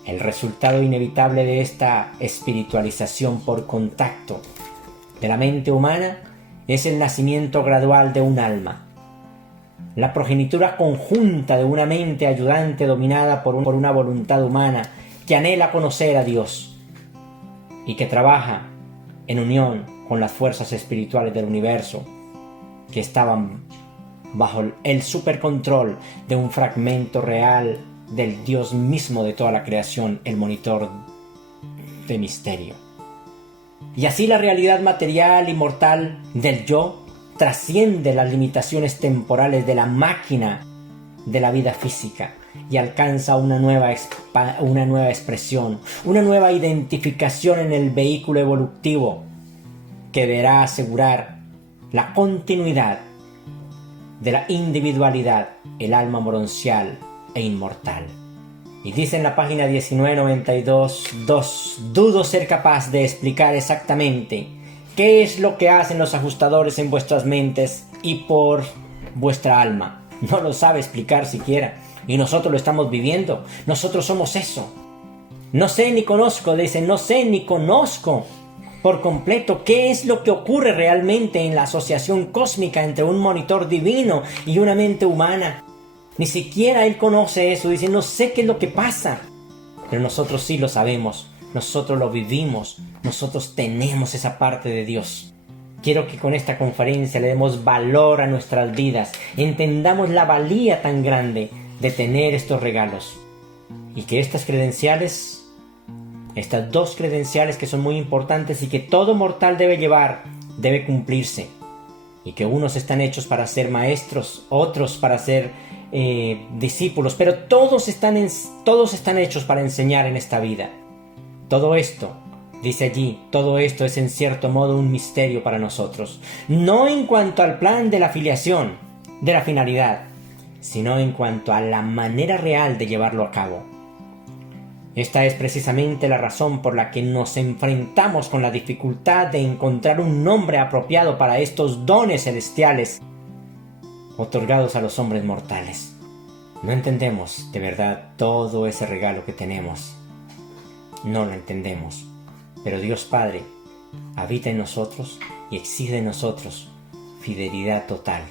El resultado inevitable de esta espiritualización por contacto de la mente humana es el nacimiento gradual de un alma, la progenitura conjunta de una mente ayudante dominada por una voluntad humana que anhela conocer a Dios. y que trabaja en unión con las fuerzas espirituales del universo que estaban bajo el supercontrol de un fragmento real del Dios mismo de toda la creación, el monitor de misterio. Y así la realidad material y mortal del yo trasciende las limitaciones temporales de la máquina de la vida física y alcanza una nueva expresión, una nueva identificación en el vehículo evolutivo que deberá asegurar la continuidad de la individualidad, el alma moroncial e inmortal. Y dice en la página 1992, dudo ser capaz de explicar exactamente qué es lo que hacen los ajustadores en vuestras mentes y por vuestra alma. No lo sabe explicar siquiera, y nosotros lo estamos viviendo. Nosotros somos eso. No sé ni conozco, dice, no sé ni conozco por completo qué es lo que ocurre realmente en la asociación cósmica entre un monitor divino y una mente humana. Ni siquiera él conoce eso, dice, no sé qué es lo que pasa. Pero nosotros sí lo sabemos, nosotros lo vivimos, nosotros tenemos esa parte de Dios. Quiero que con esta conferencia le demos valor a nuestras vidas, entendamos la valía tan grande de tener estos regalos. Y que estas credenciales, estas dos credenciales que son muy importantes y que todo mortal debe llevar, debe cumplirse. Y que unos están hechos para ser maestros, otros para ser discípulos, pero todos están hechos para enseñar en esta vida. Todo esto, dice allí, todo esto es en cierto modo un misterio para nosotros. No en cuanto al plan de la filiación, de la finalidad, sino en cuanto a la manera real de llevarlo a cabo. Esta es precisamente la razón por la que nos enfrentamos con la dificultad de encontrar un nombre apropiado para estos dones celestiales otorgados a los hombres mortales. No entendemos de verdad todo ese regalo que tenemos. No lo entendemos. Pero Dios Padre habita en nosotros y exige de nosotros fidelidad total.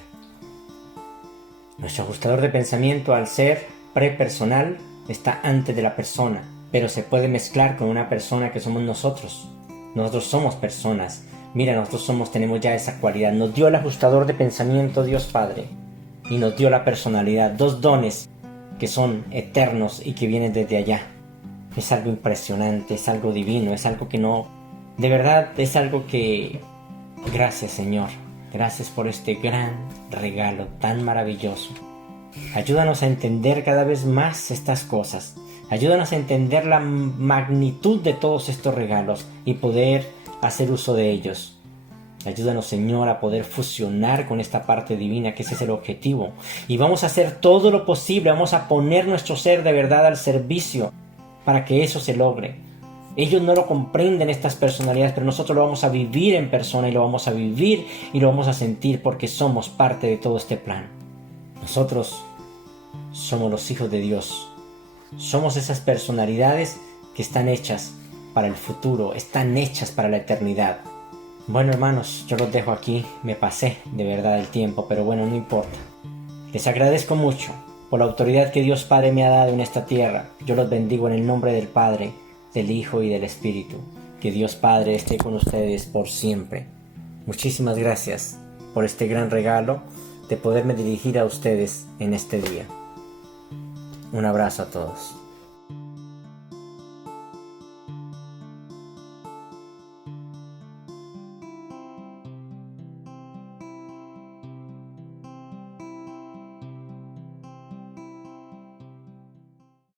Nuestro ajustador de pensamiento, al ser prepersonal, está antes de la persona, pero se puede mezclar con una persona que somos nosotros. Nosotros somos personas. Mira, nosotros tenemos ya esa cualidad. Nos dio el ajustador de pensamiento Dios Padre y nos dio la personalidad, dos dones que son eternos y que vienen desde allá. Es algo impresionante, es algo divino, es algo que no... De verdad, es algo que... Gracias, Señor. Gracias por este gran regalo tan maravilloso. Ayúdanos a entender cada vez más estas cosas. Ayúdanos a entender la magnitud de todos estos regalos y poder hacer uso de ellos. Ayúdanos, Señor, a poder fusionar con esta parte divina, que ese es el objetivo. Y vamos a hacer todo lo posible, vamos a poner nuestro ser de verdad al servicio para que eso se logre. Ellos no lo comprenden, estas personalidades, pero nosotros lo vamos a vivir en persona y lo vamos a vivir y lo vamos a sentir porque somos parte de todo este plan. Nosotros somos los hijos de Dios. Somos esas personalidades que están hechas para el futuro, están hechas para la eternidad. Bueno, hermanos, yo los dejo aquí. Me pasé de verdad el tiempo, pero bueno, no importa. Les agradezco mucho por la autoridad que Dios Padre me ha dado en esta tierra. Yo los bendigo en el nombre del Padre, del Hijo y del Espíritu. Que Dios Padre esté con ustedes por siempre. Muchísimas gracias por este gran regalo de poderme dirigir a ustedes en este día. Un abrazo a todos.